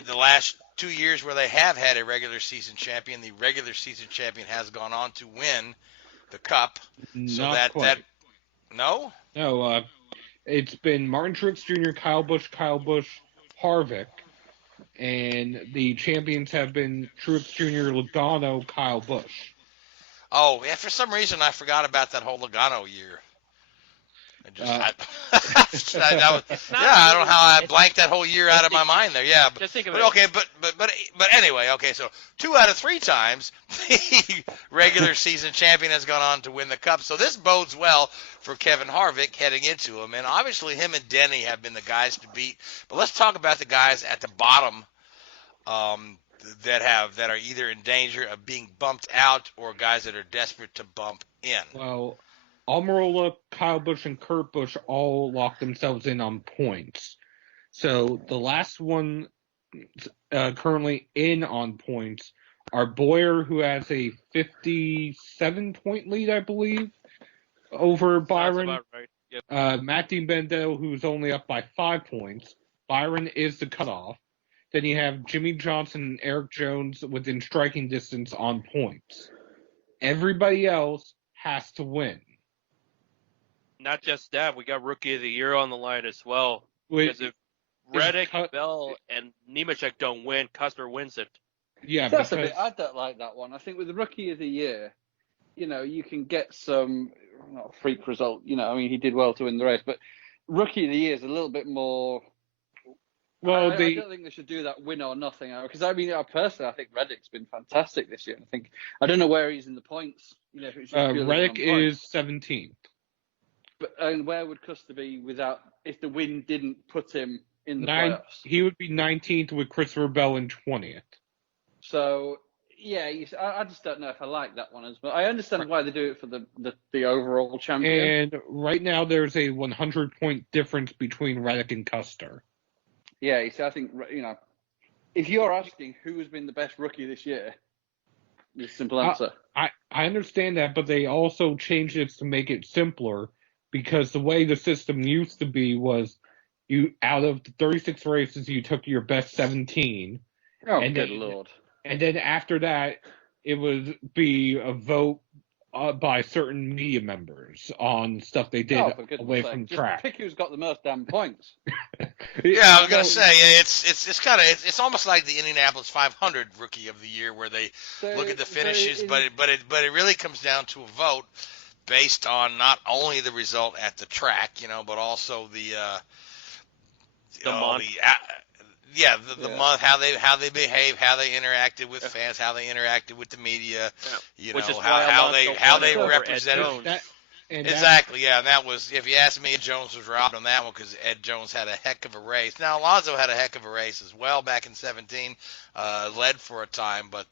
the last 2 years where they have had a regular season champion, the regular season champion has gone on to win the Cup. Not quite. No? No, it's been Martin Truex Jr., Kyle Busch, Harvick, and the champions have been Truex Jr., Logano, Kyle Busch. Oh, yeah, for some reason I forgot about that whole Logano year. I don't know how I blanked that whole year out of my mind there. Yeah, Just think of but it. okay, but anyway, okay. So 2 out of 3 times the regular season champion has gone on to win the cup. So this bodes well for Kevin Harvick heading into him, and obviously him and Denny have been the guys to beat. But let's talk about the guys at the bottom that are either in danger of being bumped out or guys that are desperate to bump in. Well, Almirola, Kyle Busch, and Kurt Busch all locked themselves in on points. So the last one currently in on points are Boyer, who has a 57-point lead, I believe, over Byron. Sounds about right. Yep. Matt DiBenedetto, who's only up by 5 points. Byron is the cutoff. Then you have Jimmy Johnson and Eric Jones within striking distance on points. Everybody else has to win. Not just that, we got Rookie of the Year on the line as well. Wait, Because if Reddick, Bell, and Nemechek don't win, Custer wins it. Yeah, That's a because bit. I don't like that one. I think with the Rookie of the Year, you can get some not a freak result. I mean, he did well to win the race, but Rookie of the Year is a little bit more. well, I don't think they should do that win or nothing. Because I mean, personally, I think Reddick's been fantastic this year. I don't know where he's in the points. If it's just purely Reddick on points. is 17th. But and where would Custer be if the win didn't put him in the Nine, playoffs? he would be 19th with Christopher Bell in 20th. So yeah, I just don't know if I like that one as well. I understand why they do it for the overall champion. And right now there's a 100-point difference between Reddick and Custer. Yeah, I think if you're asking who has been the best rookie this year, the simple answer. I understand that, but they also changed it to make it simpler because the way the system used to be was you out of the 36 races you took your best 17. Oh, and good then, lord! And then after that, it would be a vote by certain media members on stuff they did For goodness away sake. from Just track. pick who's got the most damn points. Yeah, I was gonna say it's almost like the Indianapolis 500 Rookie of the Year, where they look at the finishes, but it really comes down to a vote based on not only the result at the track, but also the month. the month, how they behave, how they interacted with fans, how they interacted with the media, Which is how they over represented. Ed Jones. Exactly, yeah, and that was, if you ask me, Ed Jones was robbed on that one because Ed Jones had a heck of a race. Now, Alonso had a heck of a race as well back in 17, led for a time, but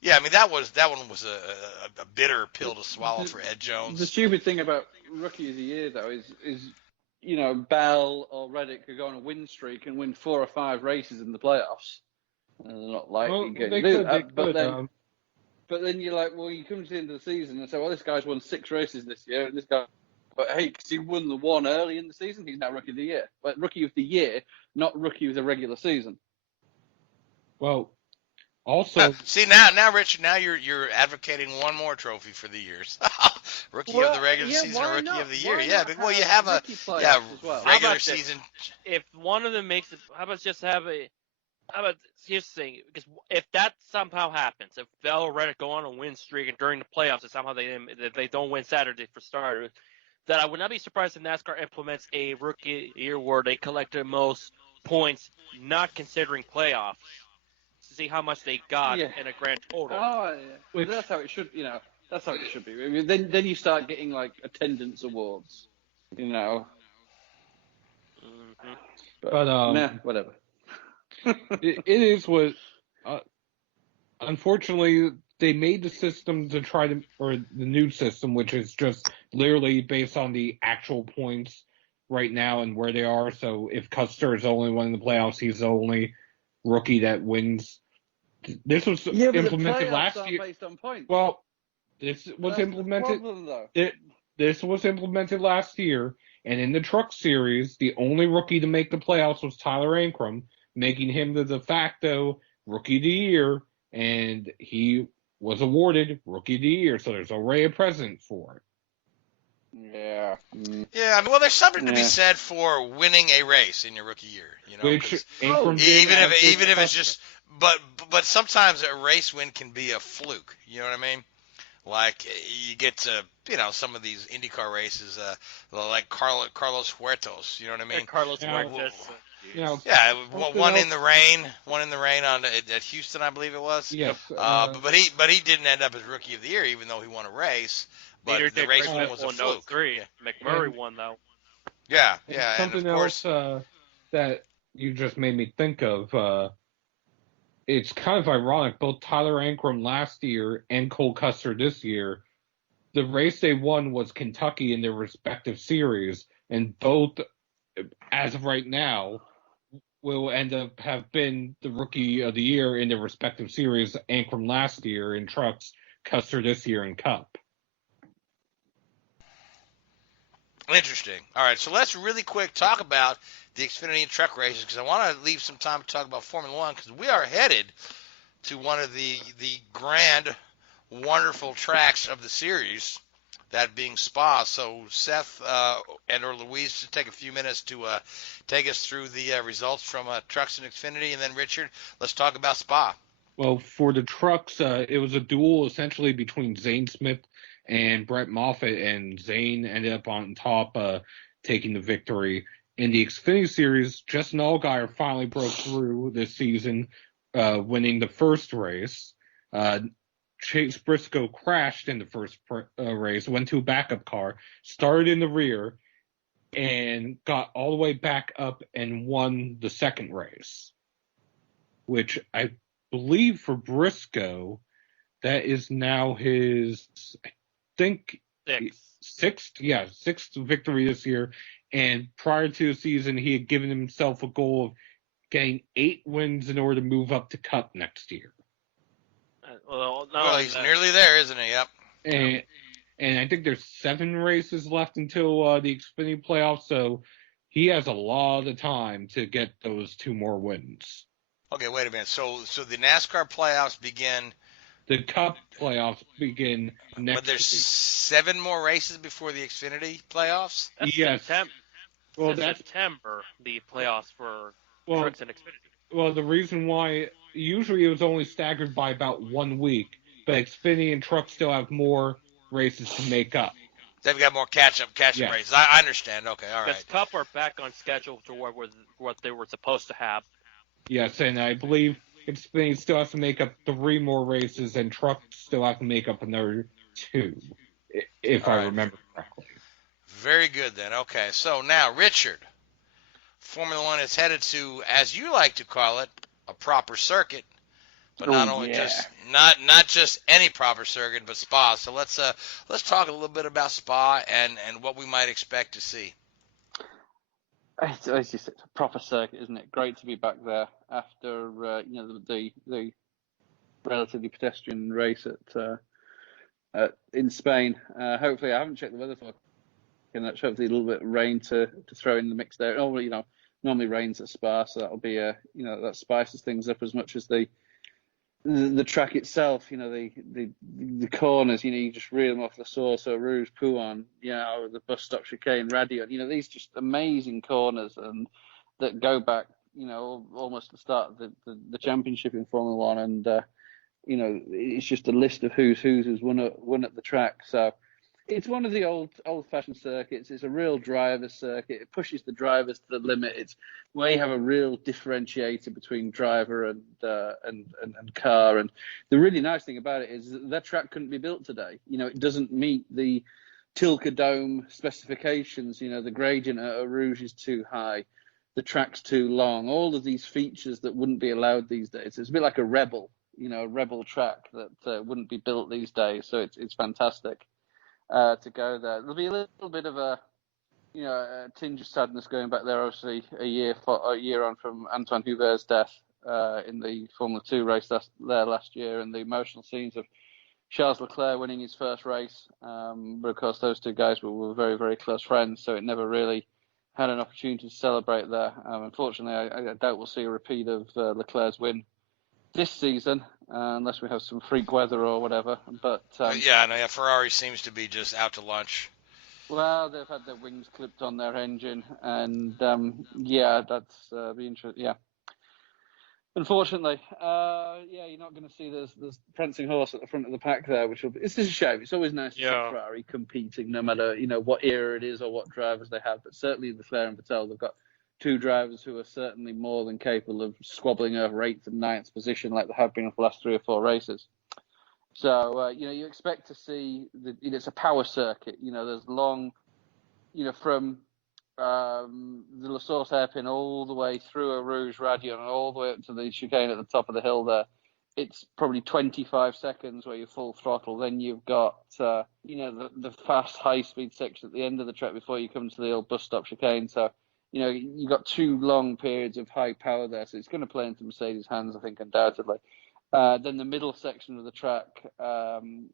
yeah, I mean, that one was a bitter pill to swallow for Ed Jones. The stupid thing about Rookie of the Year, though, is Bell or Reddick could go on a win streak and win 4 or 5 races in the playoffs. And they're not likely going to do that, but then you're like, well, you come to the end of the season and say, well, this guy's won 6 races this year, and this guy, but hey, because he won the one early in the season, he's now Rookie of the Year. But Rookie of the Year, not Rookie of the regular season. Well, also, see now, Richard, now you're advocating one more trophy for the years. Rookie of the regular season, Rookie of the Year. Yeah, but you have a regular season. If one of them makes it, how about just have a? How about here's the thing? Because if that somehow happens, if Bell or Reddick go on a win streak and during the playoffs, and somehow they don't win Saturday for starters, that I would not be surprised if NASCAR implements a Rookie Year where they collect the most points, not considering playoffs, to see how much they got in a grand total. Oh, yeah. That's how it should. That's how it should be. I mean, then you start getting like attendance awards. but Nah, whatever. it is what. Unfortunately, they made the system to try to, or the new system, which is just literally based on the actual points right now and where they are. So if Custer is the only one in the playoffs, he's the only rookie that wins. This was implemented last year. Based on points. Well, this was implemented. This was implemented last year, and in the Truck Series, the only rookie to make the playoffs was Tyler Ankrum, making him the de facto Rookie of the Year, and he was awarded Rookie of the Year, so there's already a precedent for it. Yeah. Yeah, I mean, well, there's something to be said for winning a race in your rookie year, Which even if it's just, but sometimes a race win can be a fluke. You know what I mean? Like you get to, some of these IndyCar races, like Carlos Huertas. You know what I mean? Carlos Yeah. Huertas. Yeah, something one else- in the rain at Houston, I believe it was. Yes. But he didn't end up as Rookie of the Year, even though he won a race. But Neither the did race Rick win was a Whipple in fluke. 03. Yeah, McMurray And- won though. yeah, And and something of course, else that you just made me think of, it's kind of ironic. Both Tyler Ankrum last year and Cole Custer this year, the race they won was Kentucky in their respective series, and both, as of right now, will end up have been the Rookie of the Year in their respective series. Ankrum last year in trucks, Custer this year in Cup. interesting. All right, so let's really quick talk about the Xfinity and truck races because I want to leave some time to talk about Formula One because we are headed to one of the grand, wonderful tracks of the series, that being Spa. So Seth and or Louise should take a few minutes to take us through the results from trucks and Xfinity, and then Richard, let's talk about Spa. Well, for the trucks, it was a duel essentially between Zane Smith and Brett Moffitt, and Zane ended up on top, taking the victory. In the Xfinity Series, Justin Allgaier finally broke through this season, winning the first race. Chase Briscoe crashed in the first race, went to a backup car, started in the rear, and got all the way back up and won the second race, which I believe for Briscoe, that is now his, I think, sixth victory this year. And prior to the season, he had given himself a goal of getting 8 wins in order to move up to Cup next year. Well, He's nearly there, isn't he? Yep. And I think there's 7 races left until the Xfinity playoffs, so he has a lot of time to get those 2 more wins. Okay, wait a minute. So the NASCAR playoffs begin. The Cup playoffs begin next But there's week. 7 more races before the Xfinity playoffs? That's Yes. September, the playoffs for Well, trucks and Xfinity. Well, the reason why, usually it was only staggered by about 1 week, but Xfinity and Truck still have more races to make up. They've got more catch-up Yeah. races. I understand. Okay, all Because right. Cup are back on schedule to what they were supposed to have. Yes, and I believe Xfinity still has to make up 3 more races, and Truck still have to make up another 2, if All I right. remember correctly. Very good then. Okay, so now, Richard, Formula One is headed to, as you like to call it, a proper circuit, but not just any proper circuit, but Spa. So let's talk a little bit about Spa and what we might expect to see. It's just a proper circuit, isn't it? Great to be back there after the relatively pedestrian race in Spain. Hopefully, I haven't checked the weather for. Hopefully, a little bit of rain to throw in the mix there. Normally rains at Spa, so that'll be that spices things up as much as the track itself. The corners. You just reel them off the source. So Rouge, Pouin, the bus stop chicane, Radio. These just amazing corners and that go back. Almost to the start of the championship in Formula One, and it's just a list of who's won at the track. So it's one of the old-fashioned circuits. It's a real driver's circuit. It pushes the drivers to the limit. It's where you have a real differentiator between driver and car. And the really nice thing about it is that track couldn't be built today. It doesn't meet the Tilke Dome specifications. The gradient at Rouge is too high. The track's too long. All of these features that wouldn't be allowed these days. It's a bit like a Rebel, a Rebel track that wouldn't be built these days. So it's fantastic to go there. There'll be a little bit of a tinge of sadness going back there. Obviously, a year on from Antoine Hubert's death in the Formula 2 race last year, and the emotional scenes of Charles Leclerc winning his first race. But of course, those 2 guys were very, very close friends, so it never really had an opportunity to celebrate there. Unfortunately, I doubt we'll see a repeat of Leclerc's win this season, unless we have some freak weather or whatever. But Ferrari seems to be just out to lunch. Well, they've had their wings clipped on their engine, and that's be interesting. Yeah, Unfortunately, you're not going to see this prancing horse at the front of the pack there, which will be. It's just a shame. It's always nice to see Ferrari competing, no matter what era it is or what drivers they have. But certainly Leclerc and Vettel, they've got two drivers who are certainly more than capable of squabbling over 8th and 9th position, like they have been for the last 3 or 4 races. So you expect to see it's a power circuit. There's long, from the La Source hairpin all the way through a Rouge Radion and all the way up to the chicane at the top of the hill there. It's probably 25 seconds where you're full throttle. Then you've got, the fast high-speed section at the end of the track before you come to the old bus stop chicane. So, you've got 2 long periods of high power there. So it's going to play into Mercedes' hands, I think, undoubtedly. Then the middle section of the track,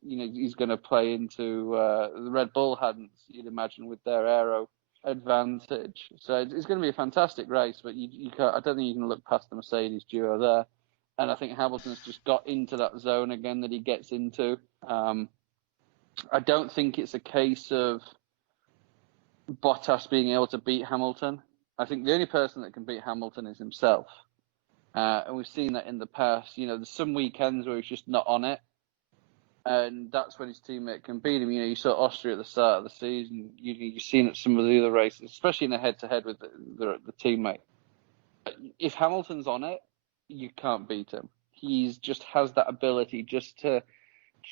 he's going to play into the Red Bull hands, you'd imagine, with their aero advantage. So it's going to be a fantastic race, but you can't, I don't think you can look past the Mercedes duo there. And I think Hamilton's just got into that zone again that he gets into. I don't think it's a case of Bottas being able to beat Hamilton. I think the only person that can beat Hamilton is himself. And we've seen that in the past. There's some weekends where he's just not on it. And that's when his teammate can beat him. You saw Austria at the start of the season. You've seen it some of the other races, especially in a head-to-head with the teammate. If Hamilton's on it, you can't beat him. He just has that ability just to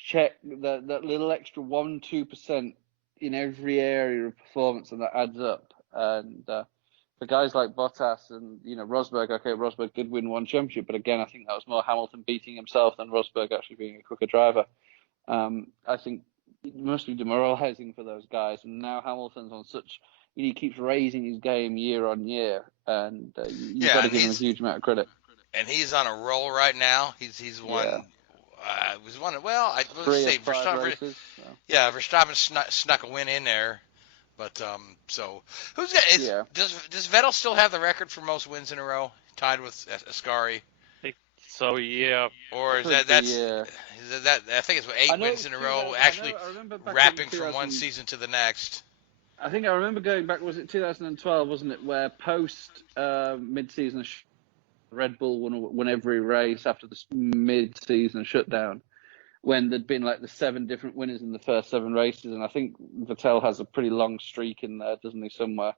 check that little extra 1-2% in every area of performance, and that adds up. And for guys like Bottas and Rosberg, Rosberg did win 1 championship, but again, I think that was more Hamilton beating himself than Rosberg actually being a quicker driver. I think it must be demoralising for those guys. And now Hamilton's on such, he keeps raising his game year on year, and you've got to give him a huge amount of credit. And he's on a roll right now. He's won. He's won. Well, I would say Verstappen. Yeah, Verstappen snuck a win in there. But so who's got? Does Vettel still have the record for most wins in a row, tied with Ascari? So yeah, or is that's that? I think it's 8 wins in a row, actually wrapping from one season to the next. I think I remember going back. Was it 2012? Wasn't it, where post mid-season Red Bull won every race after the mid-season shutdown, when there'd been like the 7 different winners in the first 7 races, and I think Vettel has a pretty long streak in there, doesn't he? Somewhere.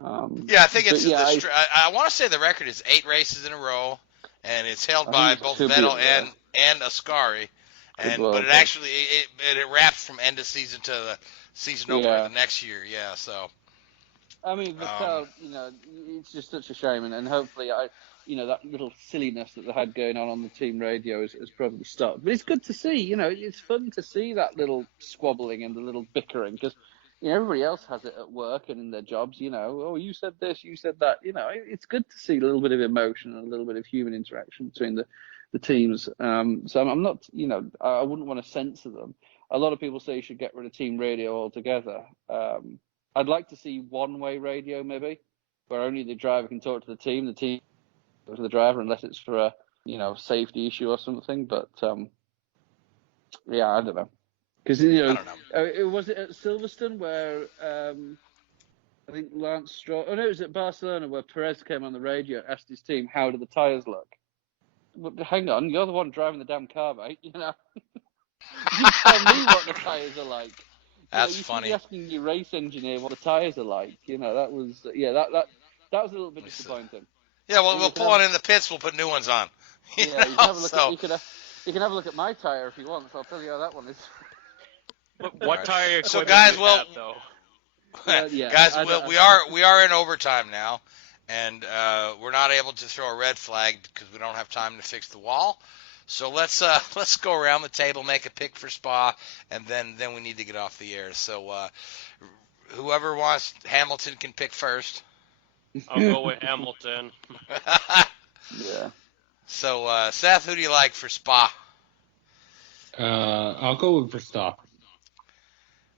I think it's. I want to say the record is 8 races in a row. And it's held by both Vettel and Ascari, but it actually it wraps from end of season to the season opener the next year. Yeah, so. I mean, Vettel, it's just such a shame, and hopefully, that little silliness that they had going on the team radio has probably stopped. But it's good to see. It's fun to see that little squabbling and the little bickering, because everybody else has it at work and in their jobs, oh, you said this, you said that. It's good to see a little bit of emotion and a little bit of human interaction between the teams. So I'm not, I wouldn't want to censor them. A lot of people say you should get rid of team radio altogether. I'd like to see one-way radio, maybe, where only the driver can talk to the team goes to the driver, unless it's for a, safety issue or something. But, I don't know. Because, I don't know. Was it at Silverstone where I think Lance Stroll... Oh, no, it was at Barcelona where Perez came on the radio and asked his team, how do the tyres look? Well, hang on, you're the one driving the damn car, mate, You tell me what the tyres are like. That's funny. You should be asking your race engineer what the tyres are like. That was... that was a little bit disappointing. Yeah, well, we'll pull one in the pits, we'll put new ones on. You can have a look you can have a look at my tyre if you want, so I'll tell you how that one is. What tire equipment so guys, do you have, though? Guys, we are in overtime now, and we're not able to throw a red flag because we don't have time to fix the wall. So let's go around the table, make a pick for Spa, and then we need to get off the air. So whoever wants Hamilton can pick first. I'll go with Hamilton. Yeah. So Seth, who do you like for Spa? I'll go with Verstappen.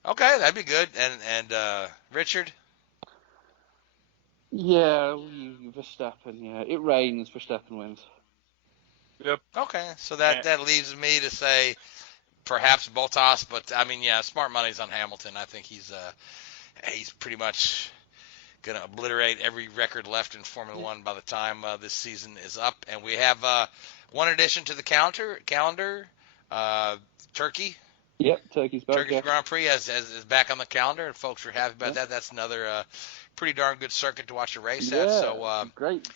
Okay, that'd be good. And Richard? Yeah, Verstappen, yeah. It rains, Verstappen wins. Yep. Okay, so that leaves me to say perhaps Bottas, but I mean, smart money's on Hamilton. I think he's pretty much going to obliterate every record left in Formula One by the time this season is up. And we have one addition to the calendar, Turkey. Yep, Turkey's back. Turkish Grand Prix is back on the calendar, and folks are happy about that. That's another pretty darn good circuit to watch a race at. So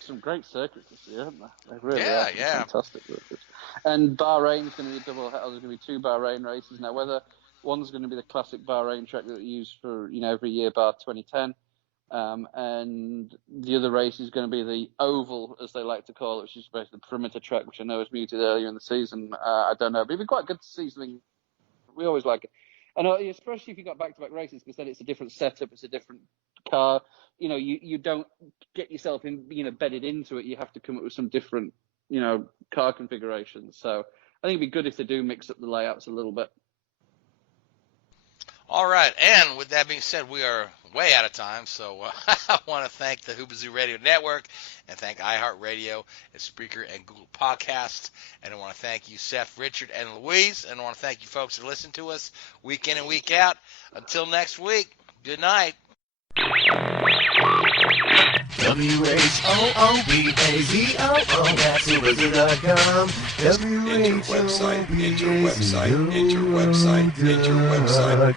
some great circuits this year, haven't they? They really yeah, are. yeah. Fantastic circuits. And Bahrain's going to be a double header. There's going to be 2 Bahrain races now. Whether one's going to be the classic Bahrain track that we use for every year bar 2010, and the other race is going to be the oval, as they like to call it, which is basically the perimeter track, which I know was muted earlier in the season. I don't know, but it'd be quite good to see something. We always like it, and especially if you got back-to-back races, because then it's a different setup, it's a different car. You don't get yourself bedded into it. You have to come up with some different car configurations. So I think it'd be good if they do mix up the layouts a little bit. All right, and with that being said, we are way out of time, so I want to thank the Hoobazoo Radio Network and thank iHeartRadio and Spreaker and Google Podcasts, and I want to thank you, Seth, Richard, and Louise, and I want to thank you folks who listen to us week in and week out. Until next week, good night. WHOOBAZOO, that's Hoobazoo.com. Enter website, enter website, enter website, enter website.